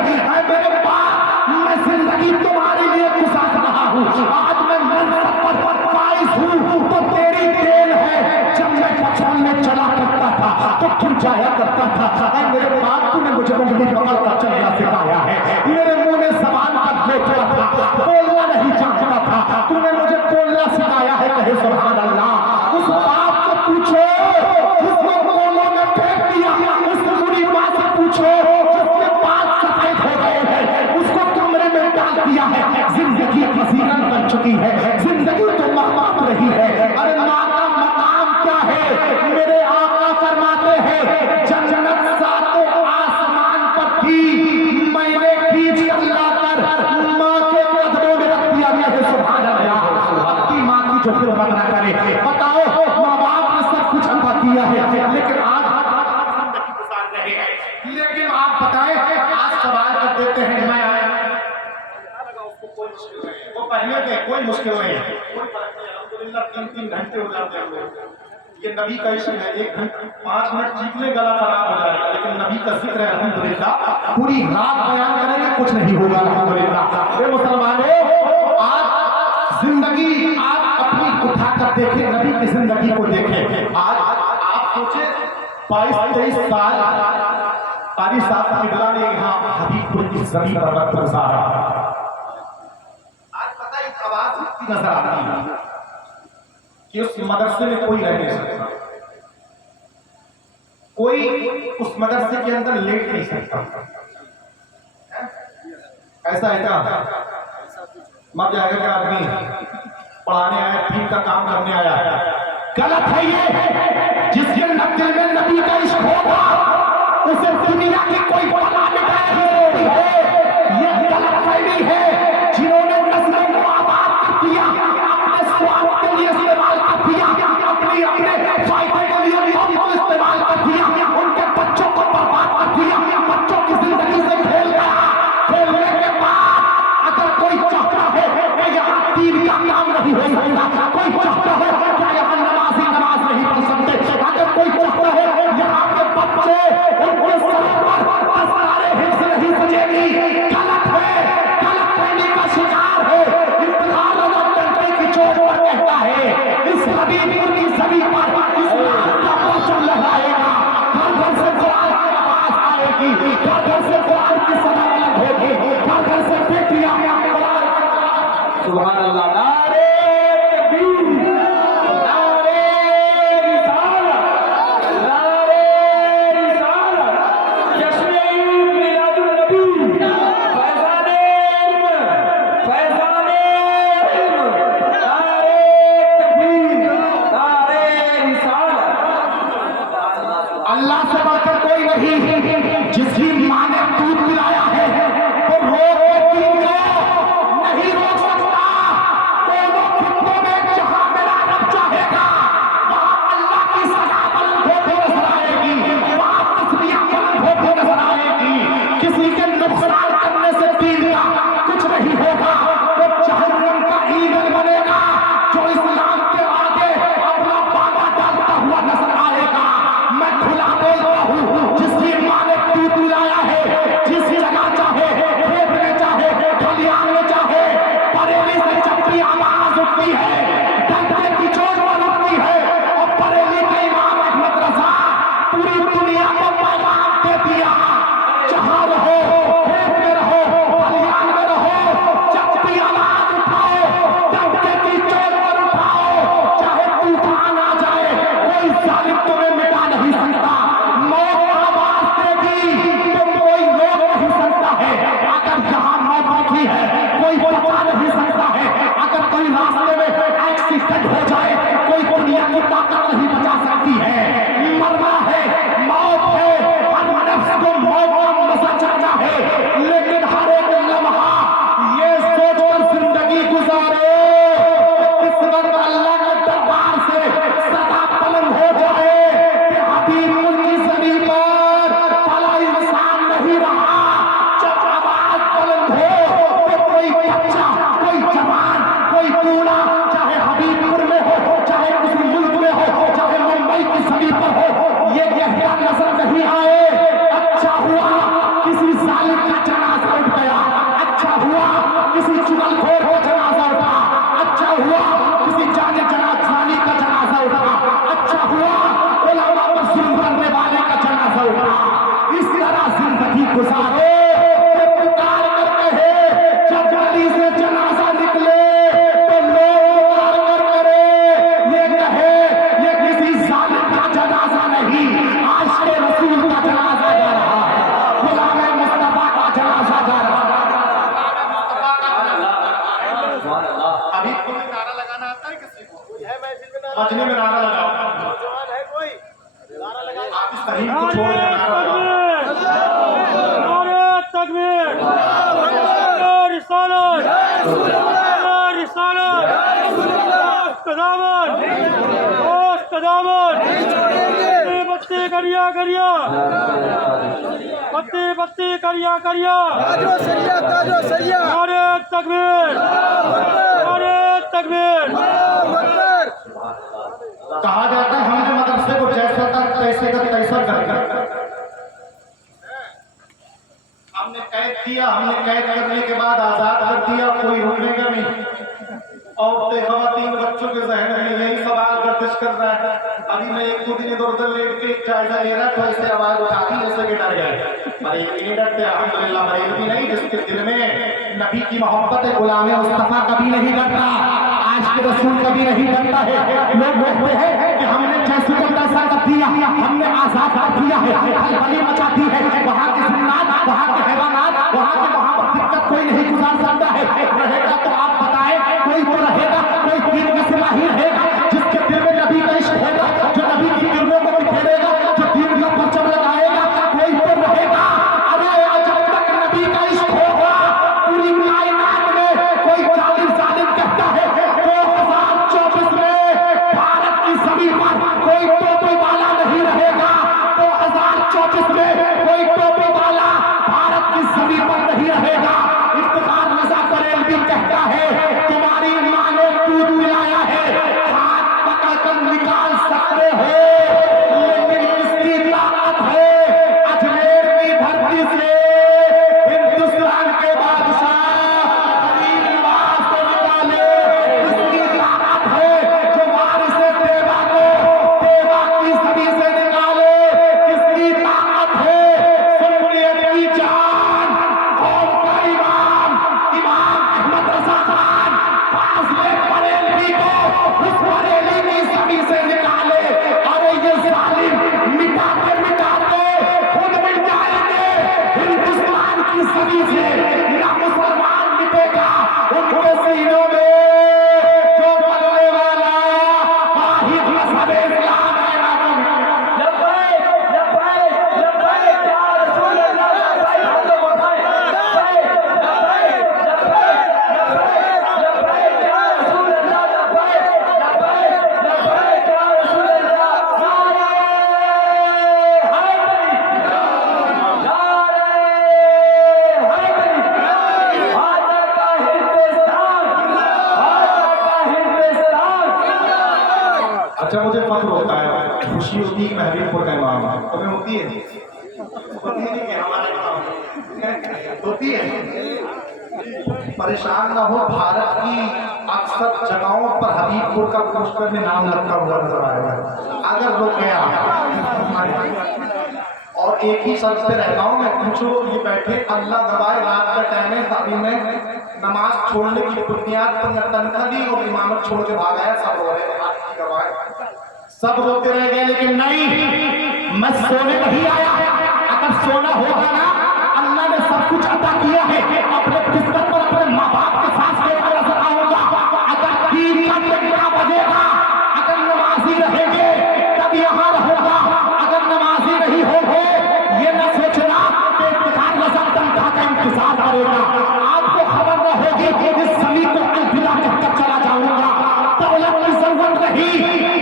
मेरे बाप मैं जिंदगी तुम्हारे लिए गुजार रहा हूँ, आज मैं मंजिल पर फाइज हूँ तो तेरी देन है। जब मैं बचपन में चला करता था तो तू जाया करता था, मेरे बाप तूने मुझे उंगली पकड़ कर चलना सिखाया है, मेरे मुंह में जबान का बेचना था, बोलना नहीं जानता था, तूने मुझे बोलना सिखाया है। कहे सुभान अल्लाह। उस जो खिदमत ना करे। बताओ, माँ बाप ने सब कुछ अता किया है, लेकिन आज गुजार रहे हैं। लेकिन आप बताएं, आज सवाल कर देते हैं, मैं आया वो पहले थे, कोई मुश्किल नहीं, अल्हम्दुलिल्लाह 3-3 घंटे हो जाते हैं। ये नबी का इश्क है, 1 घंटा 5 मिनट चीखने गला खराब हो जाएगा, लेकिन नबी का जिक्र है अल्हम्दुलिल्लाह, पूरी रात बयान करेंगे कुछ नहीं होगा अल्हम्दुलिल्लाह। ये मुसलमानों, आज जिंदगी आप अपनी उठाकर देखें, नबी की जिंदगी को देखें। आज आप सोचे 22-23 साल कारी साहब किबला ने यहाँ हबीबपुर की जमीन पर वक्त गुजारा। आज पता है आवाज इतनी नजर आती है कि उस मदरसे में कोई रह नहीं सकता, कोई उस मदरसे के अंदर लेट नहीं सकता। ऐसा है क्या? मत जाएगा क्या आदमी पढ़ाने आया, दीन का काम करने आया? गलत है ये। जिसके दिल में नबी का इश्क होगा उसे दुनिया की कोई बला नहीं है। ये गलत फहमी है। जिन्होंने नस्लों को आबाद कर दिया, अपने स्वार्थ के लिए इस्तेमाल कर दिया, अपने फायदे के लिए उनको इस्तेमाल कर दिया, उनके बच्चों को बर्बाद कर दिया, बच्चों की जिंदगी से खेल गया। खेलने के बाद अगर कोई चाहता है कि यहाँ दीन का काम नहीं हो सकता, कोई चाहता है क्या यहाँ नमाज नहीं पढ़ सकते, अगर कोई चाहता है यहाँ के बच्चे उनके सर पर दस्तारे हिफ्ज़ नहीं सजेगी, गलत है, गलत फहमी का शिकार है। इब्तिहाल और डंडे की चोट पर कहता है, इस हबीबपुर की ज़मीन पर इस्लाम का परचम लहराएगा। घर घर से कुरान की आवाज आएगी, घर घर से कुरान की सलामत होगी, घर घर से बेटियां सुभान अल्लाह। नारे तकबीर, नारे रिसालत, नारे रिसालत, जश्न ईद मिलादुन नबी, फैज़ाने इल्म, फैज़ाने इल्म, नारे तकबीर, नारे रिसालत। अल्लाह से बढ़कर कोई नहीं। जिसकी मां ने दूध पिलाया है वो रोक के दीन को नहीं रोक सकता। दोनों खित्तों में जहां मेरा रब चाहेगा वहां अल्लाह की सजा बुलंद होती नजर आएगी, वहां तस्बीह बुलंद होती नजर आएगी। किसी के नुकसान करने से दीन का कुछ नहीं होगा। वो जहन्नम का ईंधन बनेगा जो इस्लाम के आगे अपना बाबा डालता हुआ नजर आएगा। मैं खुला बोलता हूँ, जिसकी मां ने दूध पिलाया है, जिस जगह चाहे खेत में चाहे खलियान में चाहे, बरेली से जब भी आवाज उठती है, डंडे की चोट पर उठती है, और बरेली के इमाम अहमद रजा पूरी दुनिया को पैगाम दे दिया, जहां रहो, खेत में रहो, खलियान में रहो, जब भी आवाज उठाओ, डंडे की चोट पर उठाओ, चाहे तूफान आ जाए, कोई जालिम तुम्हें मिटा नहीं सकता। मौत आवाज देगी तो कोई रोक नहीं सकता है। अगर यहाँ मौत बैठी है कोई बचा नहीं सकता है। अगर कोई रास्ते में एक्सीडेंट हो जाए कोई दुनिया की ताकत नहीं बचा सकती है। मरना है, मौत है, हर नफ्स को मौत का मजा चढ़ना है, लेकिन हर एक लम्हा ये सोचकर जिंदगी गुजारो इस वक्त अल्लाह के दरबार से सदा बुलंद हो जाए कि हबीबपुर की ज़मीन पर भला इंसान नहीं रहा। जब आवाज बुलंद हो तो कोई बच्चा, कोई जवान, कोई बूढ़ा, चाहे हबीबपुर में हो, चाहे किसी मुल्क में हो, चाहे मुंबई की ज़मीन पर हो, ये कहता नजर नहीं आए अच्छा हुआ किसी जालिम का जनाजा उठ गया, अच्छा हुआ किसी चुगलखोर का जनाजा उठा, अच्छा हुआ किसी जाने जनाजानी का जनाजा उठा, अच्छा हुआ उलमा पर जुल्म करने वाले का जनाजा उठा। इस तरह जिंदगी गुजारो। पुकार कर कहे जब गली से जनाजा निकले तो लोग पुकार कर करे, ये कहे ये किसी जालिम का जनाजा नहीं, आशिक़े रसूल का जनाजा जा रहा है, गुलाम मुस्तफा का जनाजा जा रहा है। अभी तुम्हें नारा लगाना आता है किसी को? मजने में नारा लगाओ। आप इस तरीक को छोड़ के नारा लगाओ। नारे तकबीर, नारे रिसालत, नारे रिसालत, बत्ती करिया करिया बत्ती बत्ती करिया करिया नारे तकबीर नारे तकबीर। कहा जाता है हमने मदरसे को जैसा था तैसे का तैसा कर हमने कैद किया, हमने कैद करने के बाद आजाद कर दिया, कोई रुकेगा नहीं। औरतें खवातीन बच्चों के जहन में यही सवाल गर्दिश कर रहा है। अभी मैं एक दो दिन इधर उधर लेट के जायजा ले रहा तो ऐसे आवाज उठाती जैसे कि डर गए, पर एक भी नहीं डरते अल्हम्दुलिल्लाह। पर एक भी नहीं जिसके दिल में नबी की मोहब्बत है, गुलाम मुस्तफा कभी नहीं डरता, आज के रसूल कभी नहीं डरता है। लोग कहते हैं कि हमने जैसे को तैसा कर दिया, हमने आजाद कर दिया है, खलबली मचा दी है, वहाँ के जिन्नात, वहाँ के हैवानात, वहाँ के वहाँ पर दिक्कत कोई नहीं गुजार सकता है। रहेगा तो आप बताएं, कोई तो रहेगा, कोई दीन का सिपाही रहेगा जिसके दिल में नबी का इश्क होगा, जो नबी की किरणों को बिखेरेगा, जो दीन का परचम लगाएगा, कोई तो रहेगा। अरे जब तक नबी का इश्क होगा पूरी कायनात में कोई जालिम जालिम कहता है 2024 में भारत की जमीन पर कोई टोपी वाला नहीं रहेगा, 2024 में कोई टोपी वाला भारत की जमीन पर नहीं रहेगा। इफ्तिखार रज़ा बरेलवी कहता है तुम्हारी मां ने दूध पिलाया है, हाथ पकड़कर निकाल सकते हो, लेकिन इसकी ताकत है अजमेर की धरती से हिंदुस्तान के बादशाह गरीब नवाज को निकाले। इसकी ताकत है जो वारिस देवा को देवा की सभी से निकाले। इसकी ताकत है सुन्नियत की जान कौम का इमाम इमाम अहमद रजा खान फाज़िल बरेलवी को उस बरेली की सभी से निकाले। अरे ये जालिम मिटाते मिटाते खुद मिट जाएंगे, हिंदुस्तान की सभी से ना मुसलमान मिटेगा, उनके सीनों में जो बनने वाला वाहिद मज़हब इस्लाम है ना लब्बैक लब्बैक लब्बैक या रसूल अल्लाह लब्बैक तो बोलाए लब्बैक लब्बैक लब्बैक लब्बैक या रसूल अल्लाह लब्बैक लब्बैक लब्बैक या रसूल अल्लाह। नारे हैदरी नारे हैदरी हाजा का हिंदुस्तान हाजा का हिंदुस्तान। अच्छा मुझे फख्र होता है, खुशी होती है महबूबपुर का इमाम तुम्हें होती है? होती है कि हमारा इमाम होती है? परेशान ना हो, भारत की अक्सर जगहों पर हबीबपुर का पोस्टर में नाम लिखा हुआ नजर आएगा। अगर रुक गया और एक ही शब्द पे रहता हूँ मैं, पूछो ये बैठे अल्लाह गवाए रात का टाइम है, अभी मैं नमाज छोड़ने की बुनियाद पर तनख्वाह दी और इमामत छोड़ के भाग आया। सब रो रहे हैं, सब रोते रह गए, लेकिन नहीं, मैं सोने नहीं आया। अगर सोना होगा ना, अल्लाह ने सब कुछ अता किया है, अपने बिस्तर पर अपने माँ बाप के साथ सोकर नजर आऊंगा। अगर दीन का टिकड़ा बजेगा, अगर नमाजी रहेंगे तब यहाँ रहूंगा, अगर नमाजी नहीं होंगे ये न सोचना कि इफ्तिखार रज़ा तनख्वाह का इंतजार करेगा। आपको खबर न होगी कि इस समी को अलविदा कहकर चला जाऊंगा। दौलत की जरूरत नहीं,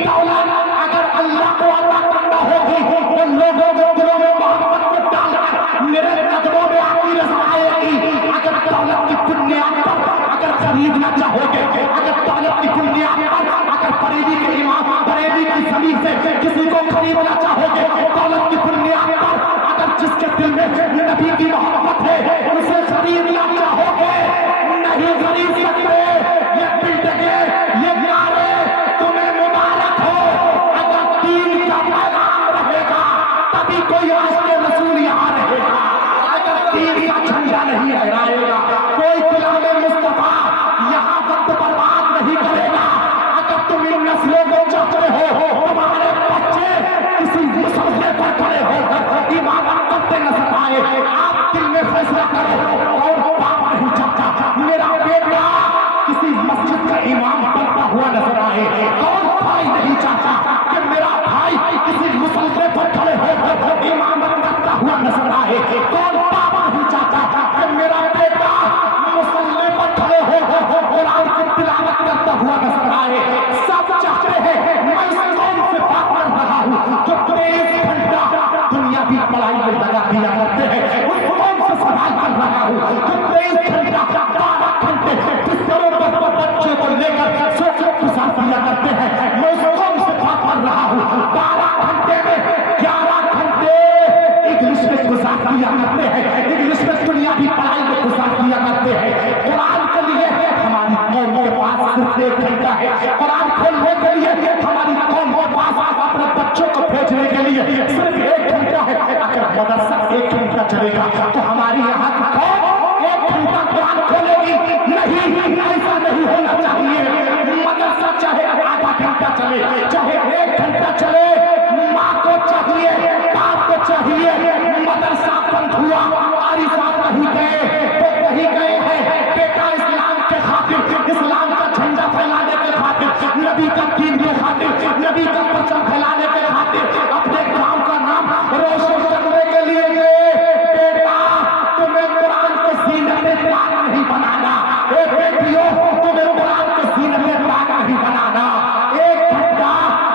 दौलत अगर अल्लाह को अता करना होगी तो लोगों के दिलों में मोहब्बत को डालकर मेरे कदमों में आपकी रज़ा आएगी। अगर दौलत की बुनियाद पर अगर खरीदना चाहोगे, अगर दौलत की बुनियाद पर अगर बरेली के इमाम बरेली की जमीन से किसी को खरीदना चाहोगे, दौलत की बुनियाद पर अगर जिसके दिल में नबी की मोहब्बत है उसे खरीदना चाहोगे, नहीं खरीद सकते। ये बिल्डिंगे ये नारे तुम्हें मुबारक हो, अगर दीन का पैगाम रहेगा तभी कोई आशिक़ रसूल यहाँ रहेगा। अगर दीन का झंडा नहीं लहराएगा कोई गुलाम मुस्तफा यहाँ वक्त बर्बाद नहीं करेगा। अगर तुम इन नस्लों को चाहते हो तुम्हारे बच्चे किसी 23 घंटा 12 घंटे बिस्तरों पर बच्चे को लेकर सोचो गुजार दिया करते हैं। मैं उस कौम से बात कर रहा हूँ, 12 घंटे में 11 घंटे इंग्लिश में गुजार दिया करते हैं, इंग्लिश में दुनियावी पढ़ाई में गुजार दिया करते हैं। कुरान के लिए हमारी कौम के पास सिर्फ 1 घंटा है। कुरान खोलने के लिए हमारी कौम के पास अपने बच्चों को भेजने के लिए सिर्फ 1 घंटा है। अगर मदरसा 1 घंटा चलेगा तो हमारी यहाँ की कौम 1 घंटा कुरान खोलेगी नहीं, ऐसा नहीं होना चाहिए। मदरसा चाहे आधा घंटा चले, चाहे 1 घंटा चले, माँ को चाहिए, बाप को चाहिए। मदरसा बंद हुआ, आरी साहब कहीं गए तो कहीं गए हैं बेटा इस्लाम के खातिर, इस्लाम का झंडा फैलाने के खातिर, नबी का दीन के खातिर, नबी का परचम फैलाने के खातिर, अपने गांव का नाम रोशन करने के लिए गए। बेटा तुम्हें कुरान के सीने में दाग नहीं बनाना, ए बेटियों तुम्हें कुरान के सीने में दाग नहीं बनाना। 1 घंटा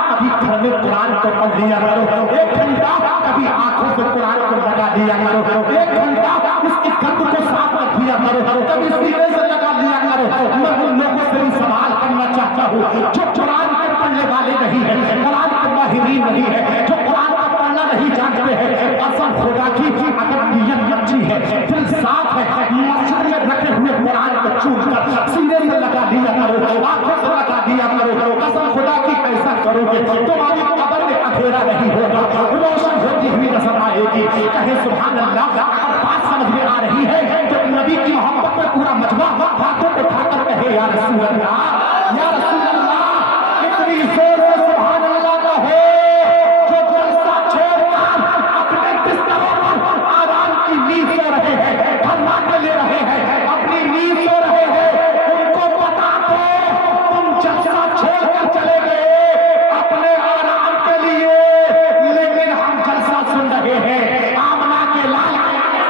कभी घर में कुरान को पढ़ लिया करो, 1 घंटा कभी आंखों से कुरान को लगा लिया करो, 1 घंटा उसकी गंद को साफ कर दिया करो, कभी सीने से लगा लिया करो। मैं उन लोगों से भी सवाल करना चाहता हूँ जो कुरान के पढ़ने वाले नहीं है, कुरान के माहिरीन नहीं है, जो कुरान का पढ़ना नहीं जानते हैं। असर होगा कि अगर नियत अच्छी है, दिल साफ है, मस्जिद में रखे हुए कुरान को चूम कर सीने से लगा दिया करो, आंखों से लगा दिया करो। कसम खुदा की ऐसा करोगे तुम्हारी कब्र में अंधेरा नहीं होगा, रोशन होती हुई नजर आएगी। कहे सुभान अल्लाह। अब बात समझ में आ रही है जो नबी की मोहब्बत में पूरा मजमा हाथों को उठाकर कहे या रसूल अल्लाह, या रसूल अल्लाह। इतनी जोर से सुभान अल्लाह का हो जो जलसा छोड़कर अपने बिस्तरों पर आराम की नींद सो रहे हैं, फरमाते ले रहे हैं, अपनी नींद सो रहे हैं। उनको बता दो तुम जलसा छोड़कर चले गए अपने आराम के लिए, लेकिन हम जलसा सुन रहे हैं आमना के लाल के लिए।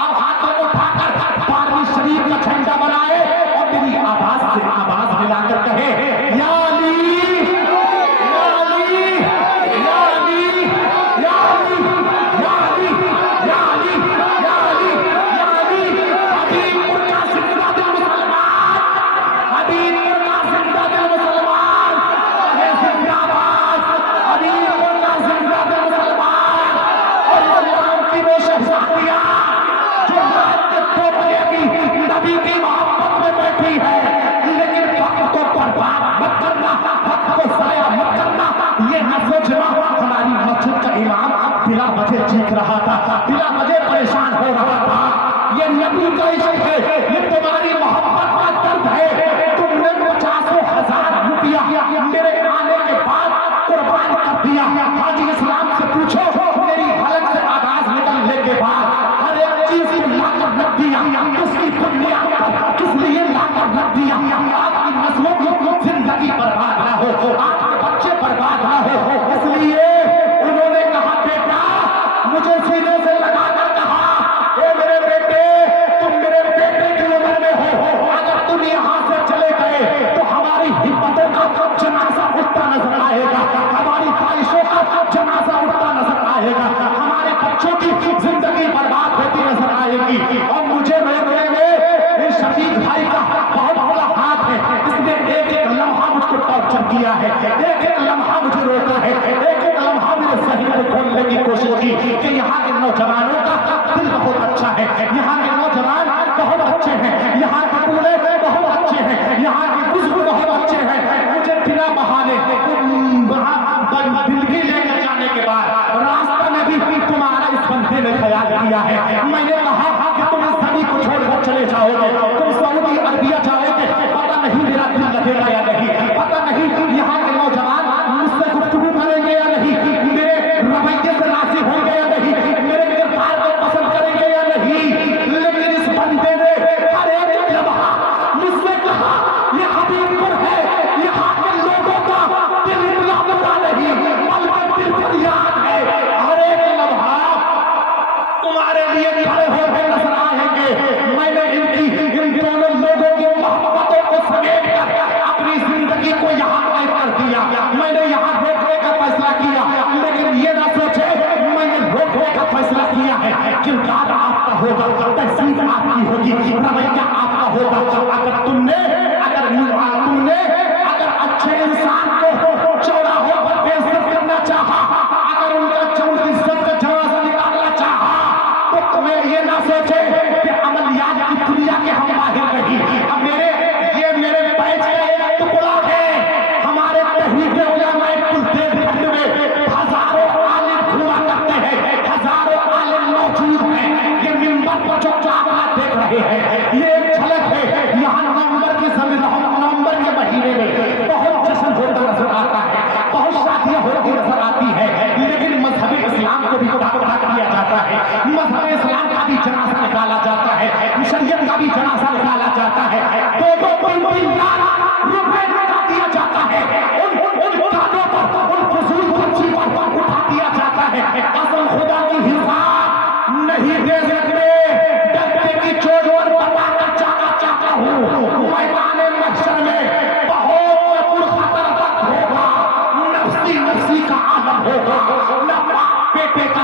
अब हाथों को उठाकर 12वीं शरीफ का झंडा बनाए और मेरी आवाज से आवाज मिलाकर कहे या अली, या अली, या अली, या अली, या अली, या अली, या अली, या अली। हबीबुर का जिंदा दिल मुसलमान, हबीबुर का जिंदा दिल मुसलमान, कहे जिंदाबाद, हबीबुर का जिंदा दिल मुसलमान। और इस्लाम की वो शख्सियत जो रात के 2 बजे की नबी की मोहब्बत में बैठी है, लेकिन वक्त को बर्बाद मत करना, वक्त को जाया मत करना। ये न सोचना हमारी मस्जिद का इमाम बिला वजह चीख रहा था, बिला वजह परेशान हो रहा था। ये नबी का इश्क है, ये तुम्हारी मोहब्बत का दर्द है। तुमने 50,000 रुपया मेरे आने के बाद कुर्बान कर दिया। आज इस्लाम से पूछो मेरी हलक से आवाज निकलने के बाद हर एक चीज को लाकर रख दिया, उसकी बुनियाद पर किस लिए लाकर रख दिया। आपकी नस्लों की जिंदगी बर्बाद ना हो, आपके बच्चे बर्बाद ना हो, इसलिए उन्होंने कहा बेटा मुझे सीने से लगाकर कहा ए मेरे बेटे तुम मेरे बेटे की उम्र में हो, अगर तुम यहाँ से चले गए तो हमारी हिम्मतों का जनाजा उठता नजर आएगा, हमारी ख्वाहिशों का जनाजा उठता नजर आएगा, हमारे बच्चों की जिंदगी बर्बाद होती नजर आएगी। और मुझे रोकने में इस शफीक भाई का बहुत बड़ा हाथ है, इसने एक एक लम्हा मुझको टॉर्चर किया है, एक एक लम्हा मुझे रोका है, एक एक लम्हा मेरे सही को खोलने की कोशिश की कि यहाँ के नौजवानों का दिल बहुत अच्छा है, यहाँ के नौजवान बहुत अच्छे हैं, यहाँ के बूढ़े बहुत अच्छे हैं, यहाँ के बुजुर्ग बहुत अच्छे हैं। मुझे बिना बहाने दिल्ली लेकर जाने के बाद रास्ता में भी तुम्हारा इस बंदे ने ख्याल किया है। मैंने कहा कि तुम इस सभी को छोड़कर चले जाओगे, तुम सऊदी अरबिया जाओगे, पता नहीं मेरा दिल लगेगा या नहीं, पता नहीं यहाँ के नौजवान मुझसे गुफ्तगू करेंगे या नहीं, मेरे रवैये से राजी होंगे या नहीं, मेरे किरदार को पसंद करेंगे या नहीं। लेकिन इस बंदे ने हर एक लम्हा मुझसे कहा ये हबीबपुर है, यहाँ के लोगों का दिल इतना बता नहीं, बल्कि दिल फरियाद है। हर एक लम्हा तुम्हारे लिए खड़े होकर नजर आएंगे। मैंने इनकी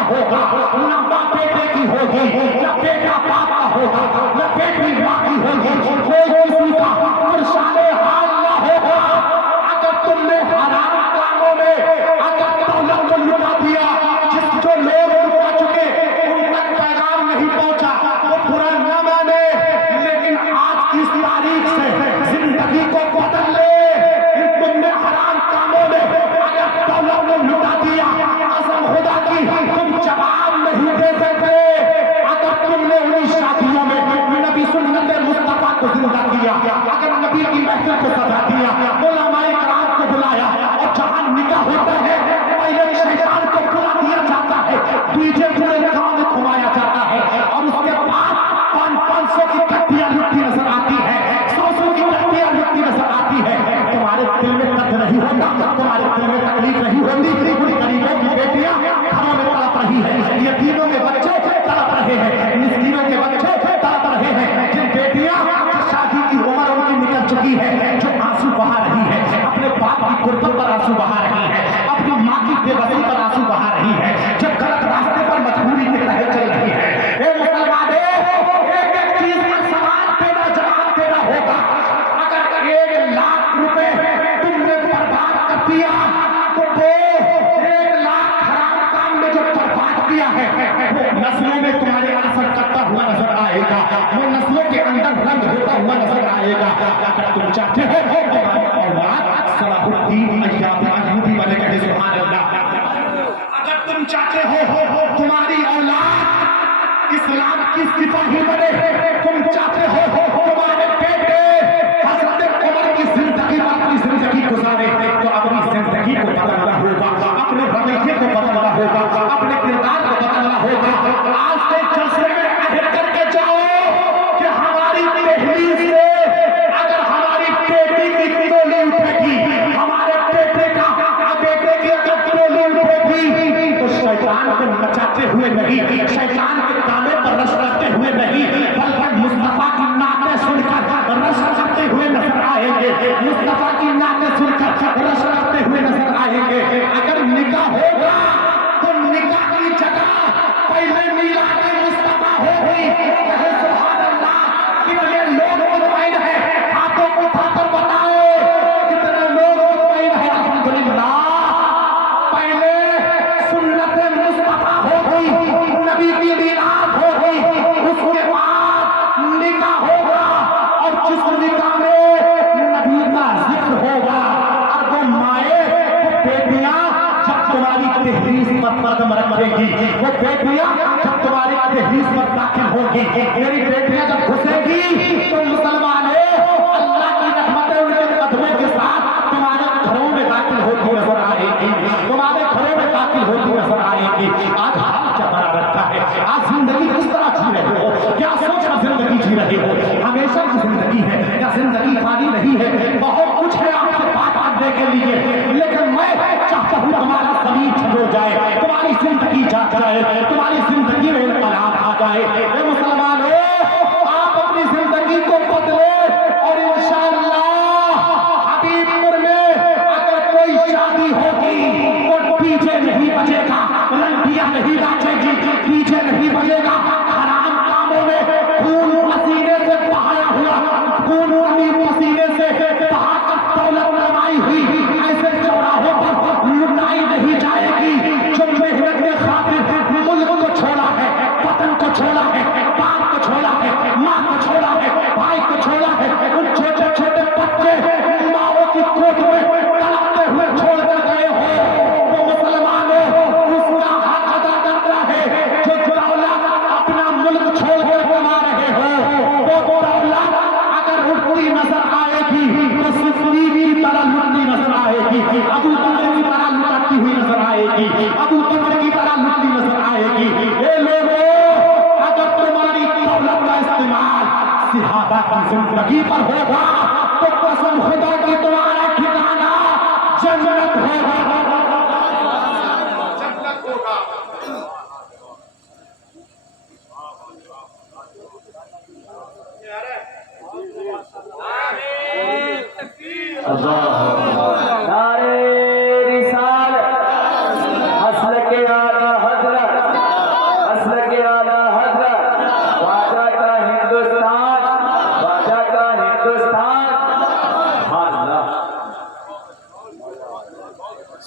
होगा, न बाप बेटे की होगी, न बेटा बाप का होगा, न बेटी माँ की होगी, कोई किसी का परेशान हाल न होगा। अगर तुमने हराम कामों में अगर दौलत को लुटा दिया, जो लोग लुटा चुके उन तक पैगाम नहीं पहुंचा, वो बुरा न माने, लेकिन आज की इस तारीख से जिंदगी को बदल ले। तुमने हराम कामों में अगर दौलत को लुटा दिया, कसम खुदा की तुम जवाब नहीं दे सकते। अगर तुमने उन्हीं शादियों में नबी सुन्नत मुस्तफा को जिंदा किया, अगर नबी की महफिल को सजा दिया, उलमाए कराम को बुलाया, और जहां निकाह होता है पहले शैतान को बुला दिया जाता है, डीजे पूरे गांव में घुमाया जाता है, और उसके बाद 500 की कट्टियां लुटती नजर आती है, 100 की कट्टियां लुटती नजर आती है। तुम्हारे दिल में दर्द नहीं होता, तुम्हारे दिल में तकलीफ नहीं होती। गरीबों की बेटियां घरों में तड़प रही है, यतीमों के बच्चे तड़प रहे हैं, मिस्कीनों के बच्चे तड़प रहे हैं। जिन बेटियां शादी की उम्र उनकी निकल चुकी है, जो आंसू बहा रही है, अपने बाप की गुर्बत पर आंसू बहा रही है, अपनी माँ की बेबसी पर आंसू बहा रही है, जो गलत रास्ते पर मजबूरी के तहत चल रही है। ए मुसलमान, एक चीज का सवाल तेरा जवाब देना होगा। अगर 1 लाख रुपए तुमने बर्बाद कर दिया, तो वो 1 लाख हराम काम में जो बर्बाद किया है, वो नस्लों में तुम्हारे असर करता हुआ नजर आएगा, वो नस्लों के अंदर रंग होता हुआ नजर आएगा। अगर तुम चाहते हो औलाद सलाहुद्दीन अय्यूबी वाले कहे सुभान अल्लाह, अगर तुम चाहते हो तुम्हारी औलाद इस्लाम की सिपाही बने, तुम चाहते हो तुम्हारे बेटे हजरत उमर की जिंदगी में अपनी जिंदगी गुजारे, तो अपनी जिंदगी को बदलना होगा, अपने रवैये को बदलना होगा, अपने किरदार को बदलना होगा। आज से जलसे में अहद करके जाओ कि हमारी तहरीर से अगर हमारी बेटी की टोली उठेगी, हमारे बेटे का बेटे की अगर टोली उठेगी, तो शैतान को नचाते हुए नहीं, शैतान के कानों पर रस करते हुए नहीं, बल्कि मुस्तफा की नातें सुनकर रस करते हुए नजर आएंगे, मुस्तफा की नातें सुनकर रस करते हुए नजर आएंगे। अगर निकाह होगा तो निकाह की जगह पहले मिलाद मुस्तफा होगी। कहे सुभान अल्लाह। कितने लोग मुतमईन हैं, हाथों को उठाकर बताओ कितने लोग मुतमईन हैं। अल्हम्दुलिल्लाह, पहले सुन्नत मुस्तफा होगी, नबी की मिलाद होगी, उसके बाद निकाह होगा, और जिस निकाह में नबी का जिक्र होगा, और वो माए वो बेटियां जब तुम्हारी तहरीस पर कदम रखेगी, वो बेटियां जब तुम्हारी तहरीस पर दाखिल होगी, मेरी बेटियां जब घुसेगी तो मुसलमान अल्लाह की रहमतें उनके कदमों के साथ तुम्हारे घरों में दाखिल होती नजर आएगी, तुम्हारे घरों में दाखिल होती नजर आएगी। आज हाल क्या बना रखा है, आज जिंदगी किस तरह जी रहे हो, क्या सोचकर जिंदगी जी रहे हो, हमेशा की जिंदगी है क्या जिंदगी खाली नहीं है। बहुत कुछ है आपसे बात करने के लिए, लेकिन मैं चाहता हूँ तुम्हारा जमीन छो जाए, तुम्हारी जिंदगी जा जाए, तुम्हारी जिंदगी में इनकलाब आ जाए। मुसलमानों, आप अपनी जिंदगी को बदले, और इंशाअल्लाह हबीबपुर में अगर कोई शादी होगी तो डीजे नहीं बजेगा, रंडियां नहीं नाचेगी, डीजे नहीं बजेगा, हराम कामों में खून पसीने से बहाया हुआ, खून पसीने से बहाकर दौलत कमाई हुई ऐसे चौराहों पर लुटाई नहीं जाएगी। जो मेहनत के खातिर मुल्क को छोड़ा है, वतन को छोड़ा है, बाप को छोड़ा है, माँ को छोड़ा है, भाई को छोड़ा है, उन छोटे छोटे बच्चे माओ की कोख में तड़पते हुए छोड़ कर गए हो, वो मुसलमानों उसका हक अदा करता है। जो दौलत अपना मुल्क छोड़ कर कमा रहे हो, वो दौलत अगर उठती नजर आएगी तो सुफरी की तरह लुटती नजर आएगी, अबू बकर की तरह लुटती हुई नजर आएगी, अबू बकर की तरह लुटती नजर आएगी। ये लोगों, अगर तुम्हारी दौलत का इस्तेमाल सहाबा की जिंदगी पर होगा तो कसम खुदा की तुम्हारा ठिकाना जन्नत होगा, जन्नत होगा। नारे रिसालत, हस्ल के आला हजरत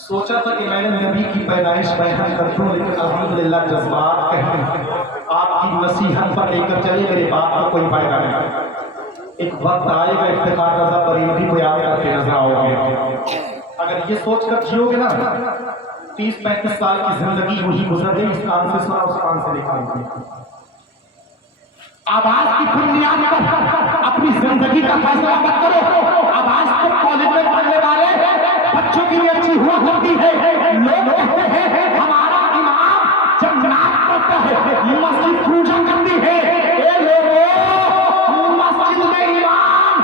सोचा था कि मैंने नबी की पैदाइश बयान कर दूं, लेकिन अल्हम्दुलिल्लाह जज्बात कहीं आपकी नसीहत पर लेकर चले, मेरे बात का कोई फायदा नहीं। एक वक्त आएगा इफ्तिखार रज़ा बरेलवी को याद करके नजर आओगे। अगर ये सोचकर जियोगे ना 30-35 साल की जिंदगी वही गुजर गई, इस कान से सुना उस कान से निकाल दी। आवाज की बुनियाद पर अपनी जिंदगी का फैसला मत करो। आवाज तो कॉलेज में पढ़ने वाले बच्चों की भी अच्छी हुआ करती है। लोग कहते हैं हमारा इमाम जब नाच करता है मस्जिद पूजा करती है। ए लोगों, मस्जिद में इमाम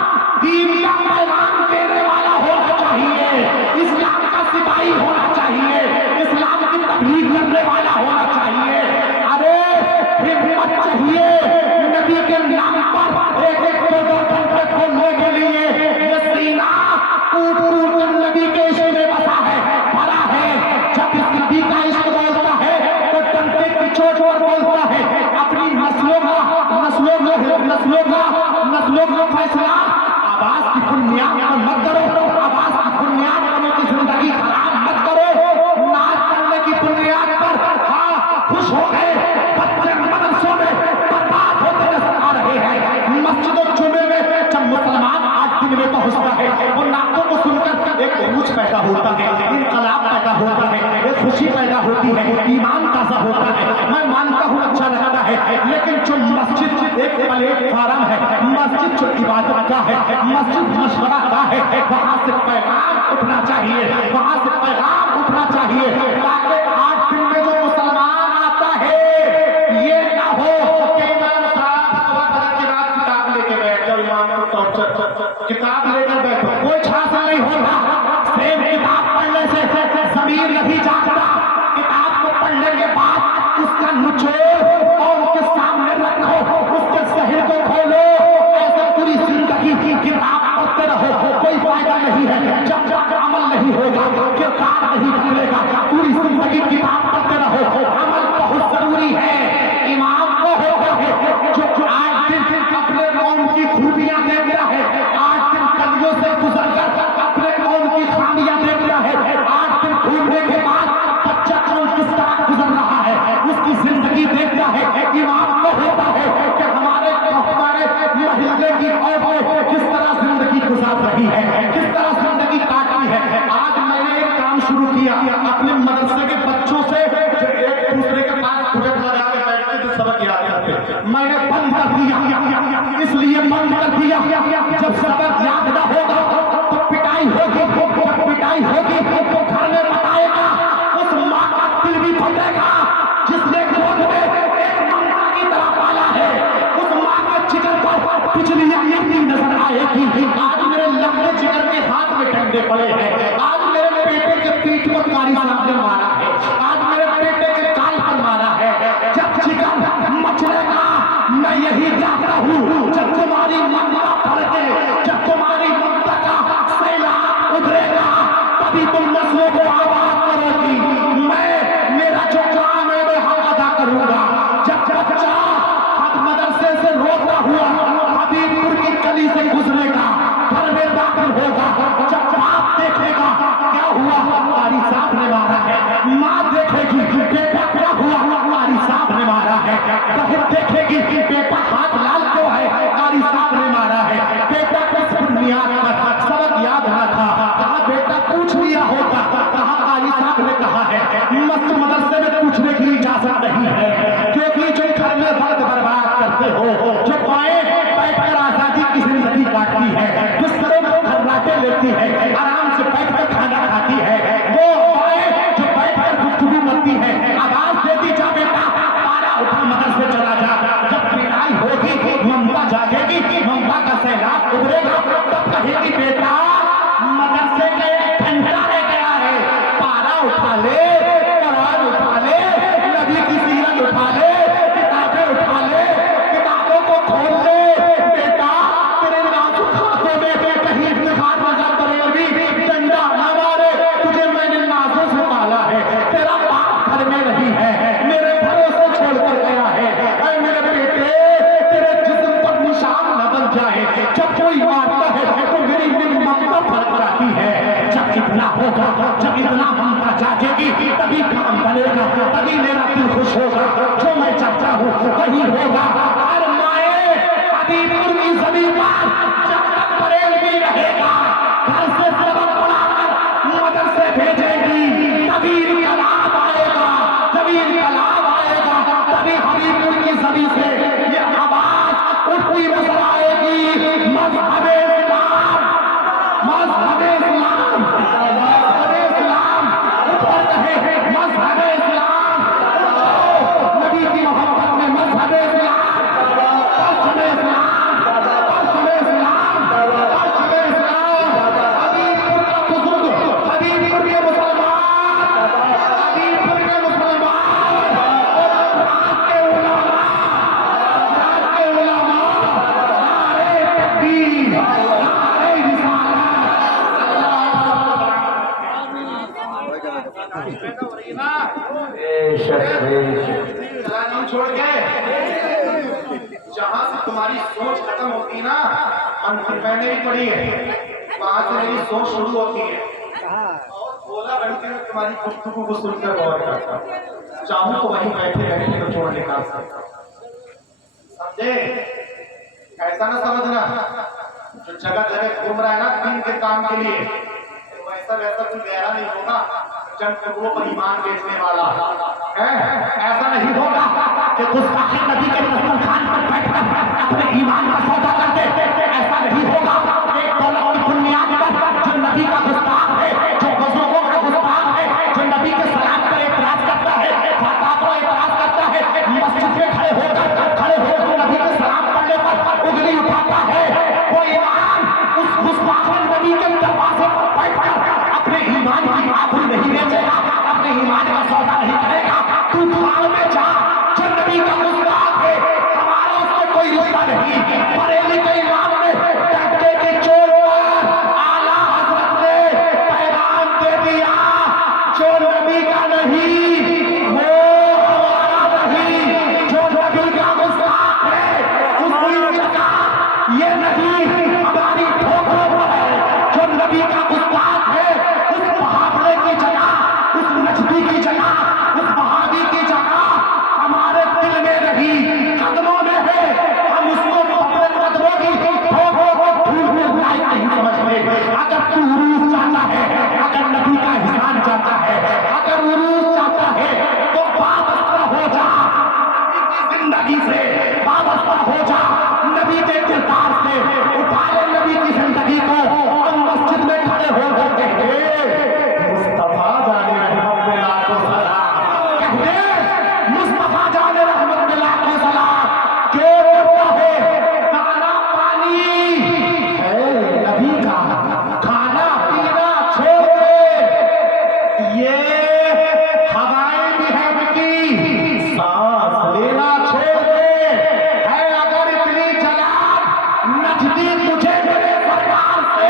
दीन का पैगाम देने वाला होना चाहिए, इस्लाम का सिपाही होना चाहिए, इस्लाम की तबलीग करने वाला होना चाहिए। अरे हिम्मत चाहिए नबी के नाम पर एक दो घंटे खोलने के लिए। ये सीना कूट कर नबी के इश्क में बसा है, भरा है। जब इस नबी का इश्क बोलता है तो डंडे की चोट पर बोलता है। अपनी नस्लों का फैसला आवाज की बुनियाद पर मत करो। आवाज की बुनियाद पर की जिंदगी खराब मत करो। नाच करने की बुनियाद पर हाँ खुश हो गए बच्चे मदरसों में बर्बाद होते नजर आ रहे हैं। मस्जिदों जुमे में जब मुसलमान 8 दिन में पहुंचता है, वो नाकों को सुनकर एक उरूज पैदा होता है, इनकलाब पैदा होता है, एक खुशी पैदा होती है, ईमान ताजा होता है। मैं मानता हूँ अच्छा लगता है, लेकिन जो मस्जिद एक प्लेटफार्म है, मस्जिद जो इबादत का है, मस्जिद मशवरा का है, वहां से पैगाम उठना चाहिए, वहां से पैगाम उठना चाहिए, ताकि 8 दिन में जो मुसलमान आता है ये ना हो कि इमाम साहब की रात किताब लेके बैठ जाओ, इमाम को टॉर्चर किताब लेकर बैठो, कोई हासिल नहीं होगा। सेम किताब पढ़ने से ज़मीर नहीं जागता। किताब को पढ़ने के बाद उसका निचोड़ और उसके सामने रखो, उसके ज़हन को खोलो। ऐसे पूरी जिंदगी की किताब पढ़ते रहो, कोई फायदा नहीं है। जब तक अमल नहीं होगा, किरदार नहीं बदलेगा। पूरी जिंदगी किताब पढ़ते रहो, अमल बहुत जरूरी है। इमाम वो होता है जो 8 दिन अपने कौम की खूबियां देखता है, 8 दिन कलियों से गुजरकर अपने कौम की खामियां देखता है। 8 दिन घूमने के बाद बच्चा कौन किस तरह गुजर रहा है उसकी जिंदगी देखता है। इमाम वो होता है कि हमारे महल्ले की औरतें किस तरह जिंदगी गुजार रही है, किस तरह जिंदगी काटती है। आज मैंने एक काम शुरू किया अपने मदरसे के बच्चों से, जो एक दूसरे के पास प्रोजेक्ट लगा के बैठते थे सबक याद करते, मैंने बंद कर दिया। इसलिए बंद कर दिया, जब सबक याद ना होगा तो पिटाई होगी, जब पिटाई होगी तो घर में बताएगा, उस माँ का दिल भी फटेगा जिसने गोद में एक ममता की तरह पाला है। उस माँ के जिगर पर बिजलियां गिरती नजर आएगी। आज मेरे लंबे जिगर के हाथ में डंडे पड़े हैं, आज मेरे बेटे के पीठ पर कारी साहब ने मारा है, आज मेरे बेटे के गाल पर मारा है। जब जिगर मचलेगा मैं यही जानता हूँ, जब तुम्हारी ममता फड़के, जब तुम्हारी ममता का सैलाब उभरेगा, तभी तुम नस्लों को आबाद करोगी। मेरा जो काम है मैं हक अदा करूंगा। जब बच्चा मदरसे से रोता हुआ हबीबपुर की गली से गुजरेगा, घर में दाखिल होगा, जब बाप देखेगा क्या हुआ, कारी साहब ने मारा है। माँ देखेगी बेटा क्या हुआ, कारी साहब ने मारा है। बहन देखेगी बेटा हाथ लाल क्यों है, कारी साहब ने मारा है। बेटा किस बुनियाद पर सबक याद ना था, कहा बेटा पूछ लिया होता, कहा कारी साहब ने कहा है मदरसे में पूछने की इजाजत नहीं है, क्योंकि जो घर में वक्त बर्बाद करते हो, जो पाए बैठकर आजादी की जिंदगी काटती है, बिस्तरों में खर्राटे लेती है, आराम से बैठकर खाना खाती है, वो पाए जो बैठकर गुफ्तगू करती है, आवाज देती जा बेटा पारा उठा मदरसे चला जा। जब पिटाई होगी ममता जागेगी, ममता का सैलाब उभरेगा, तब कहेगी बेटा मदरसे का 1 घंटा रह गया है, पारा उठा ले, कुरान उठा ले, नबी की सीरत उठा ले, किताबें उठा ले, किताबों को खोल ले। बेटा तेरे नाजुक हाथों में कहीं इफ्तिखार रज़ा बरेलवी डंडा न मारे, तुझे मैंने नाजों से पाला है, तेरा बाप घर में नहीं है, मेरे भरोसे छोड़कर गया है। ऐ मेरे बेटे तेरे जिस्म पर निशान न बन जाए, जब कोई मारता है तो मेरी ममता फड़क जाती है। जब इतना होगा, जब इतना तभी मेरा दिल खुश होगा। जो मैं चाहता हूँ वही होगा। और माए हबीबपुर की जमीन पर जब तक बरेलवी रहेगा, घर से सबक पढ़ाकर मदरसे भेजेगी, तभी इनकलाब आएगा, तभी इनकलाब आएगा, तभी हबीबपुर की जमीन से ये आवाज उठती नजर आएगी। मजहबे इस्लाम, मजहबे इस्लाम, मजहबे इस्लाम ऊपर रहे, मजहबे इस्लाम नबी की मोहब्बत में, मजहबे इस्लाम, मजहबे इस्लाम, मजहबे इस्लाम, मजहबे इस्लाम। हबीबपुर का बुजुर्ग, हबीबपुर के मुसलमान, हबीबपुर के मुसलमान और रात के उलमा, रात के उलमा, नारे तकबीर, नारे रिसालत। बेशक छोड़ के जहां से तुम्हारी सोच खत्म होती है ना, मैंने भी पढ़ी है, वहां से मेरी सोच शुरू होती है और 16 घंटे में तुम्हारी गुफ्तगू को सुनकर गौर करता हूं। चाहूं तो वहीं बैठे बैठे तो जोड़ निकाल सकता, समझे? ऐसा ना समझना जो जगह जगह घूम रहा है ना दिन के काम के लिए, वैसा वैसा कोई गहरा नहीं होगा जब वो पर ईमान बेचने वाला है। ऐसा नहीं होगा कि गुस्ताखी नबी के दस्तरखान पर बैठकर अपने ईमान का सौदा करते, ऐसा नहीं होगा। एक दौलत की बुनियाद पर जो नबी का गुस्ताख है, जो बुजुर्गों का गुस्ताख है, जो नबी के सलाम पर एतराज करता है, फातहा पर एतराज करता है, मस्जिद में खड़े होकर नबी के सलाम पढ़ने पर उंगली उठाता है, वो ईमान उस गुस्ताख नबी के दरवाजे पर बैठकर अपने ईमान की आखिरी नहीं बेचेगा, अपने ईमान का सौदा नहीं करेगा। तू भाड़ में जा, जो नबी का गुस्ताख है, हमारा उससे कोई रिश्ता नहीं। बरेली के इमाम ने डंडे की चोट पर आला हजरत ने पैगाम दे दिया, जो नबी का नहीं वो हमारा नहीं। जो नबी का गुस्ताख है उसकी जगह ये नहीं हमारी ठोकरों पर है। जो नबी का गुस्ताख है उस मुहावरे की जगह, उस नजदी की जगह, उस बहादी की जगह हमारे दिल में रही, कदमों में है। हम उसको अपने कदमों की ठोकरों को भूलने लायक नहीं समझते। अगर तू उरूज चाहता है, अगर नबी का एहसान चाहता है, अगर उरूज चाहता है तो वाबस्ता हो जा जिंदगी से, वाबस्ता हो जा नबी के किरदार से। उठा ले नबी की जिंदगी को और मस्जिद में खड़े हो करके मुस्तफा जाने रहमत में लाखों सलाम कहते, मुस्तफा जाने रहमत में लाखों सलाम। जो रोता है खाना पानी है नबी का, खाना पीना छोड़ दे, ये हवाएं भी है उनकी, सांस लेना छोड़ दे। है अगर इतनी जलाल नजदी तुझे मेरे सरकार से,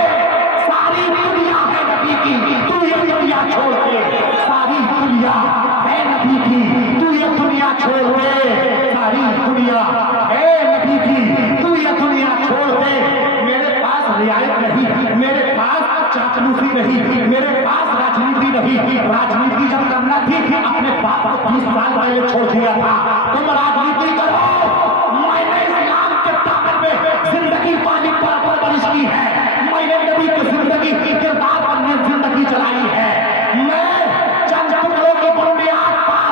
सारी दुनिया है नबी की, तू ये दुनिया छोड़ दे। सारी दुनिया है नबी की, तू ये दुनिया छोड़ दे। सारी दुनिया है नबी की, तू ये दुनिया छोड़ दे। मेरे पास रियायत नहीं, मेरे पास चाचलूसी नहीं, मेरे पास राजनीति नहीं। राजनीति जब करना थी अपने बाप को 20 साल पहले छोड़ दिया था। तुम राजनीति करो, मैंने इस्लाम के दामन में जिंदगी पानी पर परवरिश की है, मैंने नबी की जिंदगी की किरदार पर जिंदगी चलाई है। मैं चंद टुकड़ों की बुनियाद पर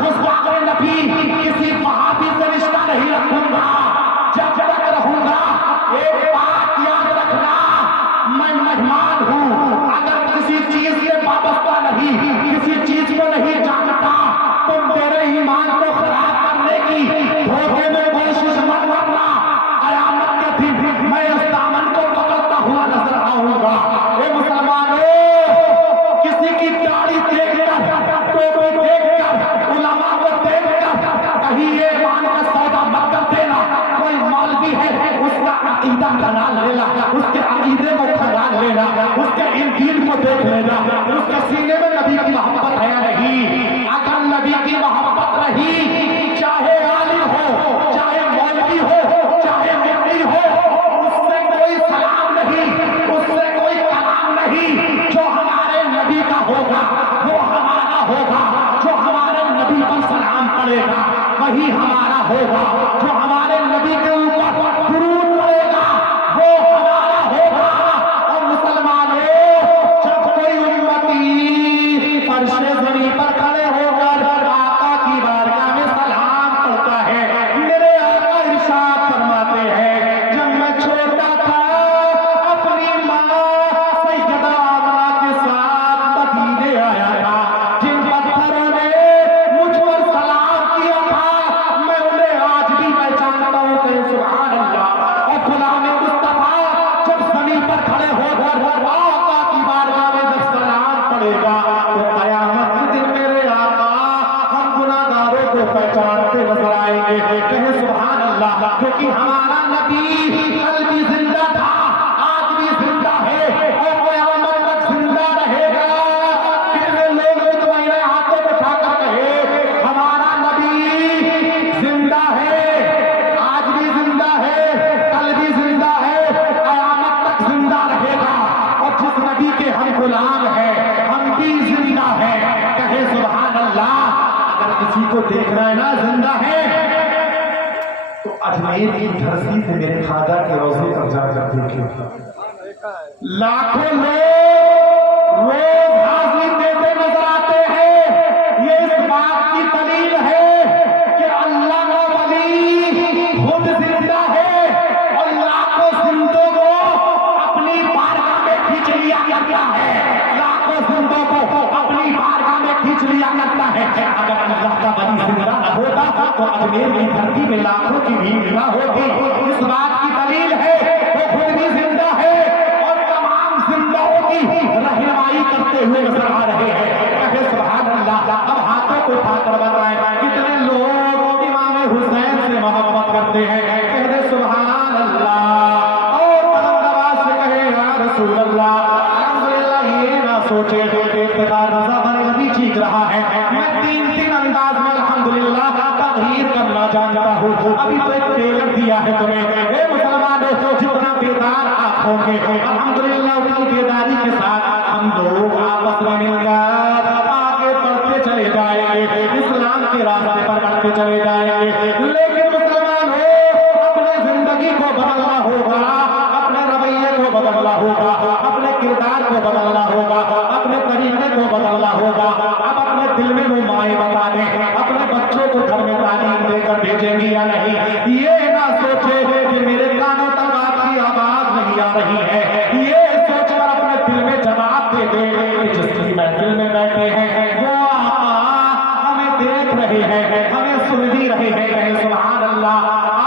गुस्ताखे नबी किसी वहाबी से रिश्ता नहीं रखूंगा। जब तक रहूंगा एक बात याद रखना, मैं मेहमान हूँ। अगर किसी चीज से वाबस्ता नहीं, किसी चीज को नहीं जानता, तुम मेरे ईमान को खराब करने की धोखे में कोशिश मत करना। कयामत के दिन मैं उस दामन को पकड़ता हुआ नजर आऊंगा। ये मुसलमानों, किसी की दाढ़ी देखकर, टोपी देखकर, उलमा को देखकर कहीं ये ईमान का सौदा मत कर देना। कोई मौलवी है उसका अकीदा बना लेना, उसके अकीदे को खराब लेना, उसके इंजील को देख लेना, उसके सीने में नबी की मोहब्बत है या नहीं। अगर नबी की मोहब्बत रही, चाहे आलिम हो, चाहे मौलवी हो, चाहे मुफ्ती हो, उससे कोई सलाम नहीं, उससे कोई कलाम नहीं। जो हमारे नबी का होगा वो हमारा होगा, जो हमारे नबी होगा, जो हमारे नबी के ऊपर दुरूद पड़ेगा वो हमारा होगा। और मुसलमानों, जब कोई उम्मती फर्शे ज़मीन पर खड़े होकर आका की बारगाह में सलाम करता है, मेरे आका इरशाद फरमाते हैं, जब मैं छोटा था अपनी माँ सैयदा आमना के साथ मदीने आया था, जिन पत्थरों ने मुझ पर सलाम किया था मैं उन्हें आज भी पहचानता हूँ। कहे सुभान अल्लाह। और गुलाम मुस्तफा जब ज़मीन पर खड़े होकर आका की बारगाह में जब सलाम पड़ेगा तो क़यामत के दिन मेरे आका हम गुनाहगारों को पहचानते नजर आएंगे। कहे सुभान अल्लाह। क्योंकि हमारा नबी कल भी जिंदा था, आज भी जिंदा है और क़यामत तक जिंदा रहेगा। कितने लोग तो मेरे हाथों को उठाकर कहे हमारा नबी जिंदा है, आज भी जिंदा है, कल भी जिंदा है, क़यामत तक जिंदा रहेगा। और जिस नबी के हम गुलाम हैं हम भी जिंदा है। कहे सुभान अल्लाह। अगर किसी को देखना है ना जिंदा है तो अजमेर की धरती से मेरे खाजा के रोजे पर जाकर देखिए, लाखों लोग रोज हाजिरी देते नजर आते हैं। ये इस बात की दलील है कि अल्लाह का वली खुद जिंदा है और लाखों जिंदों को अपनी बारगाह में खींच लिया करता है, लाखों जिंदों को अपनी बारगाह में खींच लिया करता है। अगर अल्लाह का वली जिंदा न होता तो अजमेर की धरती में लाखों की भीड़ न होती। इस बात की दलील है वो खुद भी जिंदा है और तमाम जिंदाओं की रहनुमाई करते हुए नजर आ रहे हैं। कहे सुभान अल्लाह। अब हाथों को उठाकर बताएं कितने लोग इमाम हुसैन से मोहब्बत करते हैं। कहे सुभान अल्लाह। और बुलंद आवाज से कहे या रसूल अल्लाह। अल्हम्दुलिल्लाह। ये ना सोचे इफ्तिखार रज़ा बने नबी चीख रहा है, मैं तीन अंदाज में अल्हम्दुलिल्लाह तकरीर करना जानता हूँ। अभी तो एक टेलर दिया है तुम्हें। हे मुसलमानों, जितना बेदार आप होंगे अल्हम्दुलिल्लाह उतनी बेदारी के साथ हम लोग आपस में मिलकर आगे बढ़ते चले जाएंगे, इस्लाम के रास्ते पर बढ़ते चले जाएंगे। लेकिन मुसलमानों, अपने जिंदगी को बदलना होगा, अपने रवैये को बदलना होगा, अपने किरदार को बदलना होगा, अपने तरीके को बदलना होगा। अब अपने दिल में वो माएं बता दें अपने बच्चों को घर में तालीम देकर भेजेंगी या नहीं। ये ना सोचे कि मेरे कानों तक आपकी आवाज नहीं आ रही है, ये सोचकर अपने दिल में जवाब दे दे जिसकी महफिल में बैठे हैं वो हमें देख रहे हैं, हमें सुन भी रहे हैं। कहे सुभान अल्लाह।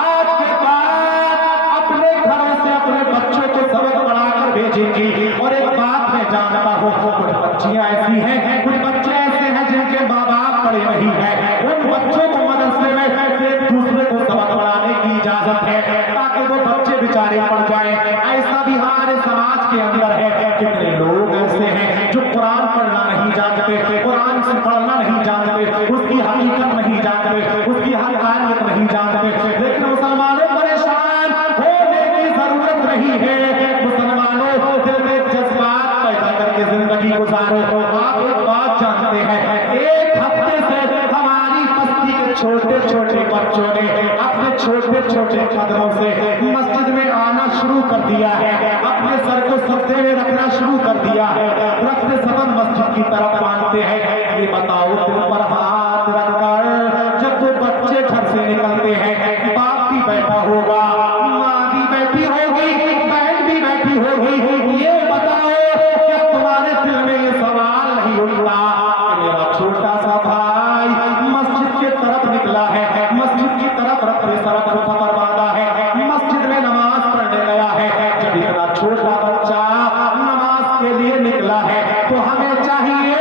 आज के बाद अपने घरों से अपने बच्चों को सबक पढ़ाकर भेजेंगी। और एक बात मैं जानता हूँ, कुछ बच्चियां ऐसी हैं, कुछ बच्चे ऐसे हैं जिनके माँ बाप पढ़े नहीं है, उन बच्चों को मदरसे में एक दूसरे को सबक पढ़ाने की इजाजत है ताकि वो बच्चे बेचारे पढ़ जाएं। ऐसा भी हमारे समाज के अंदर है। कितने लोग ऐसे हैं जो कुरान पढ़ना नहीं जानते, कुरान से पढ़ना नहीं जानते, उसकी हकीकत नहीं जानते, उसकी हक़ानियत नहीं जानते। लेकिन मुसलमानों परेशान होने की जरूरत नहीं है। मुसलमानों दिल में जज्बात पैदा करके जिंदगी गुजारो। आप एक बात जानते हैं, एक हफ्ते से हमारी बस्ती के छोटे छोटे बच्चों ने अपने छोटे छोटे कदमों से मस्जिद में आना शुरू कर दिया है, अपने सर को सजदे में रखना शुरू कर दिया है, रखते सबब मस्जिद की तरफ मानते हैं। ये बताओ दिल पर हाथ रखकर जब वो बच्चे घर से निकलते हैं, बाप भी बैठा होगा, माँ भी बैठी होगी, बहन भी बैठी होगी, ये बताओ क्या तुम्हारे दिल में ये सवाल नहीं उठता मेरा छोटा सा भाई मस्जिद की तरफ निकला है, मस्जिद की तरफ रखते सड़क को पकड़ बांधा है, मस्जिद में नमाज पढ़ने गया है। जब इतना छोटा बच्चा नमाज के लिए निकला है तो हमें चाहिए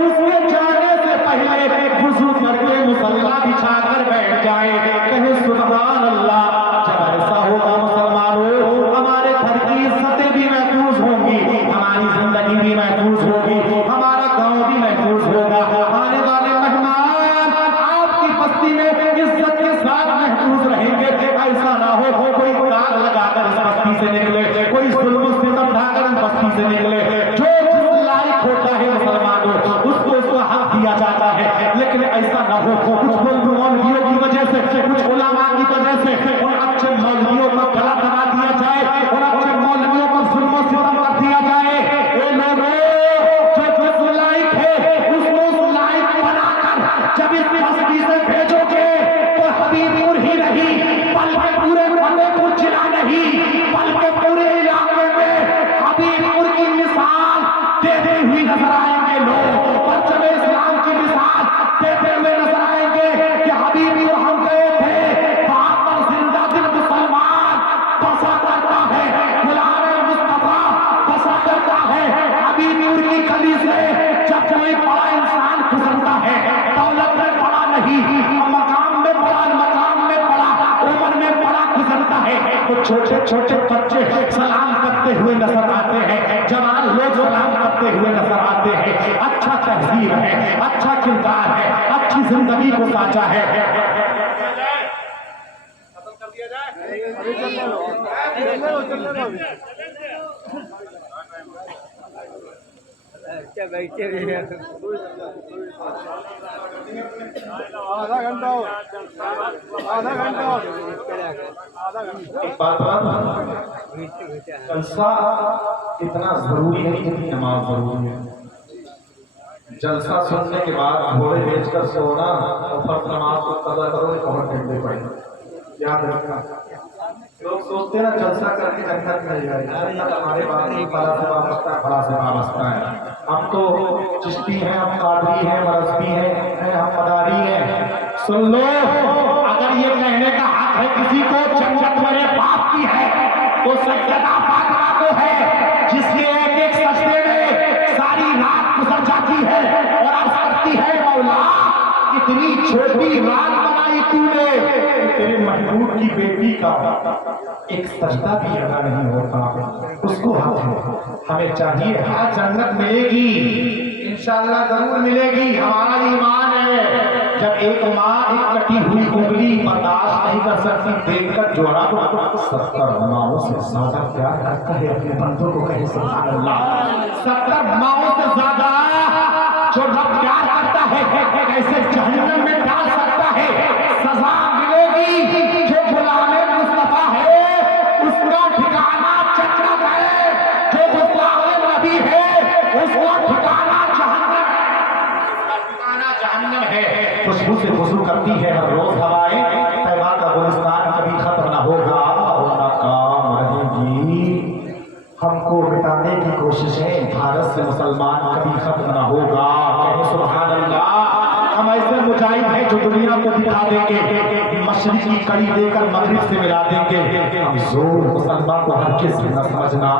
उसके जाने से पहले वुज़ू करके मुसल्ला बिछाकर बैठ जाए। कहे सुभान अल्लाह। जब ऐसा होगा मुसलमानों, हमारे घर की इज्जतें भी महफूज होंगी, हमारी जिंदगी भी महफूज होगी, हमारा गांव भी महफूज होगा, आने वाले मेहमान आपकी बस्ती में इज्जत के साथ महफूज रहेंगे। ऐसा ना हो कोई दाग लगाकर इस बस्ती से निकले, कोई जुल्म सितम ढाकर इस बस्ती से निकले। जो जिस लायक होता है मुसलमानों उसको हक दिया जाता है, लेकिन ऐसा ना हो कुछ मौलवियों की वजह से, कुछ लोग परचम इस्लाम की मिसाल देते हुए नजर आएंगे कि हबीबी और हम गए थे वहां पर जिंदा दिल मुसलमान बसा करता है, गुलाम मुस्तफा बसा करता है। हबीबी की गली से जब कोई बड़ा इंसान गुजरता है, दौलत में बड़ा नहीं, मकाम में बड़ा, मकाम में बड़ा, उम्र में बड़ा गुजरता है, तो छोटे छोटे बच्चे सलाम करते हुए नजर आते हैं, जवान लोग सलाम करते हुए नजर आते हैं। अच्छा तहजीब है, अच्छा किरदार है, अच्छी जिंदगी को साचा है। आधा घंटा और एक बात जलसा इतना जरूरी है जितनी नमाज जरूरी है। जलसा सुनने के बाद घोड़े बेचकर सोना और फर्ज नमाज को कदर करो, कमर टेकने पड़े। याद रखना, लोग सोचते हैं ना जलसा करके जन्नत मिल जाएगी, हमारे बात बड़ा से वाबस्ता है, बड़ा से वाबस्ता है। हम तो चिश्ती हैं, हम कादरी हैं, मरज़बी हैं, हम मदारी हैं। सुन लो, अगर ये कहने का हक है किसी को जन्नत मेरे बाप की है, तो सैयदा फातिमा को है, जिसके एक एक सजदे में सारी रात गुजर जाती है और अब कहती है मौला इतनी छोटी रात बनाई तूने, तेरे महबूब की बेटी का एक सजदा भी अदा नहीं होता, उसको हमें चाहिए। हाँ जन्नत मिलेगी, इंशाअल्लाह जरूर मिलेगी, हमारा ईमान है। जब एक माँ एक कटी हुई उंगली बर्दाश्त नहीं कर सकती, देखकर जोड़ा 70 माओं से ज्यादा प्यार करता है अपने बंदों को, कहे सुभान अल्लाह। 70 माओं से ज्यादा जो रब प्यार करता है कैसे जहन्नम में डाल सकता है। सजा मिलेगी, जो गुलामे मुस्तफा है उसका ठिकाना जन्नत है, जो गुलामे नबी है उसका ठिकाना जहन्नम है। खुशबू से खुशबू करती है हर रोज हवाएं, तैबा का गुलिस्तान कभी खत्म न होगा और न काम रहेगी। हमको मिटाने की कोशिशें भारत से मुसलमान कभी खत्म न होगा, कहे सुभान अल्लाह। हम ऐसे मुजाहिद हैं जो दुनिया को दिखा देंगे, मशरिक की कड़ी देकर मगरिब से मिला देंगे। हम जोर मुसलमान को हर किस न समझना,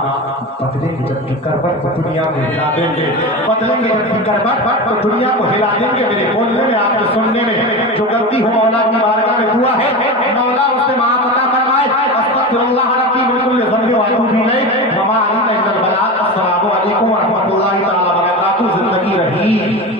बदलेंगे जब भी करवट तो दुनिया को हिला देंगे, बदलेंगे जब भी करवट तो दुनिया को हिला देंगे। मेरे बोलने में आपके सुनने में जो गलती हो मौला की बारगाह में हुआ है, मौला उससे माफ अता फरमाए। अस्तगफिरुल्लाह रब्बी मिन कुल्ली ज़ंबि व अतूबु इलैह व मा अलैना इल्लल बलाग। अस्सलामु अलैकुम व रहमतुल्लाहि तआला व बरकातुहू। जिंदगी रही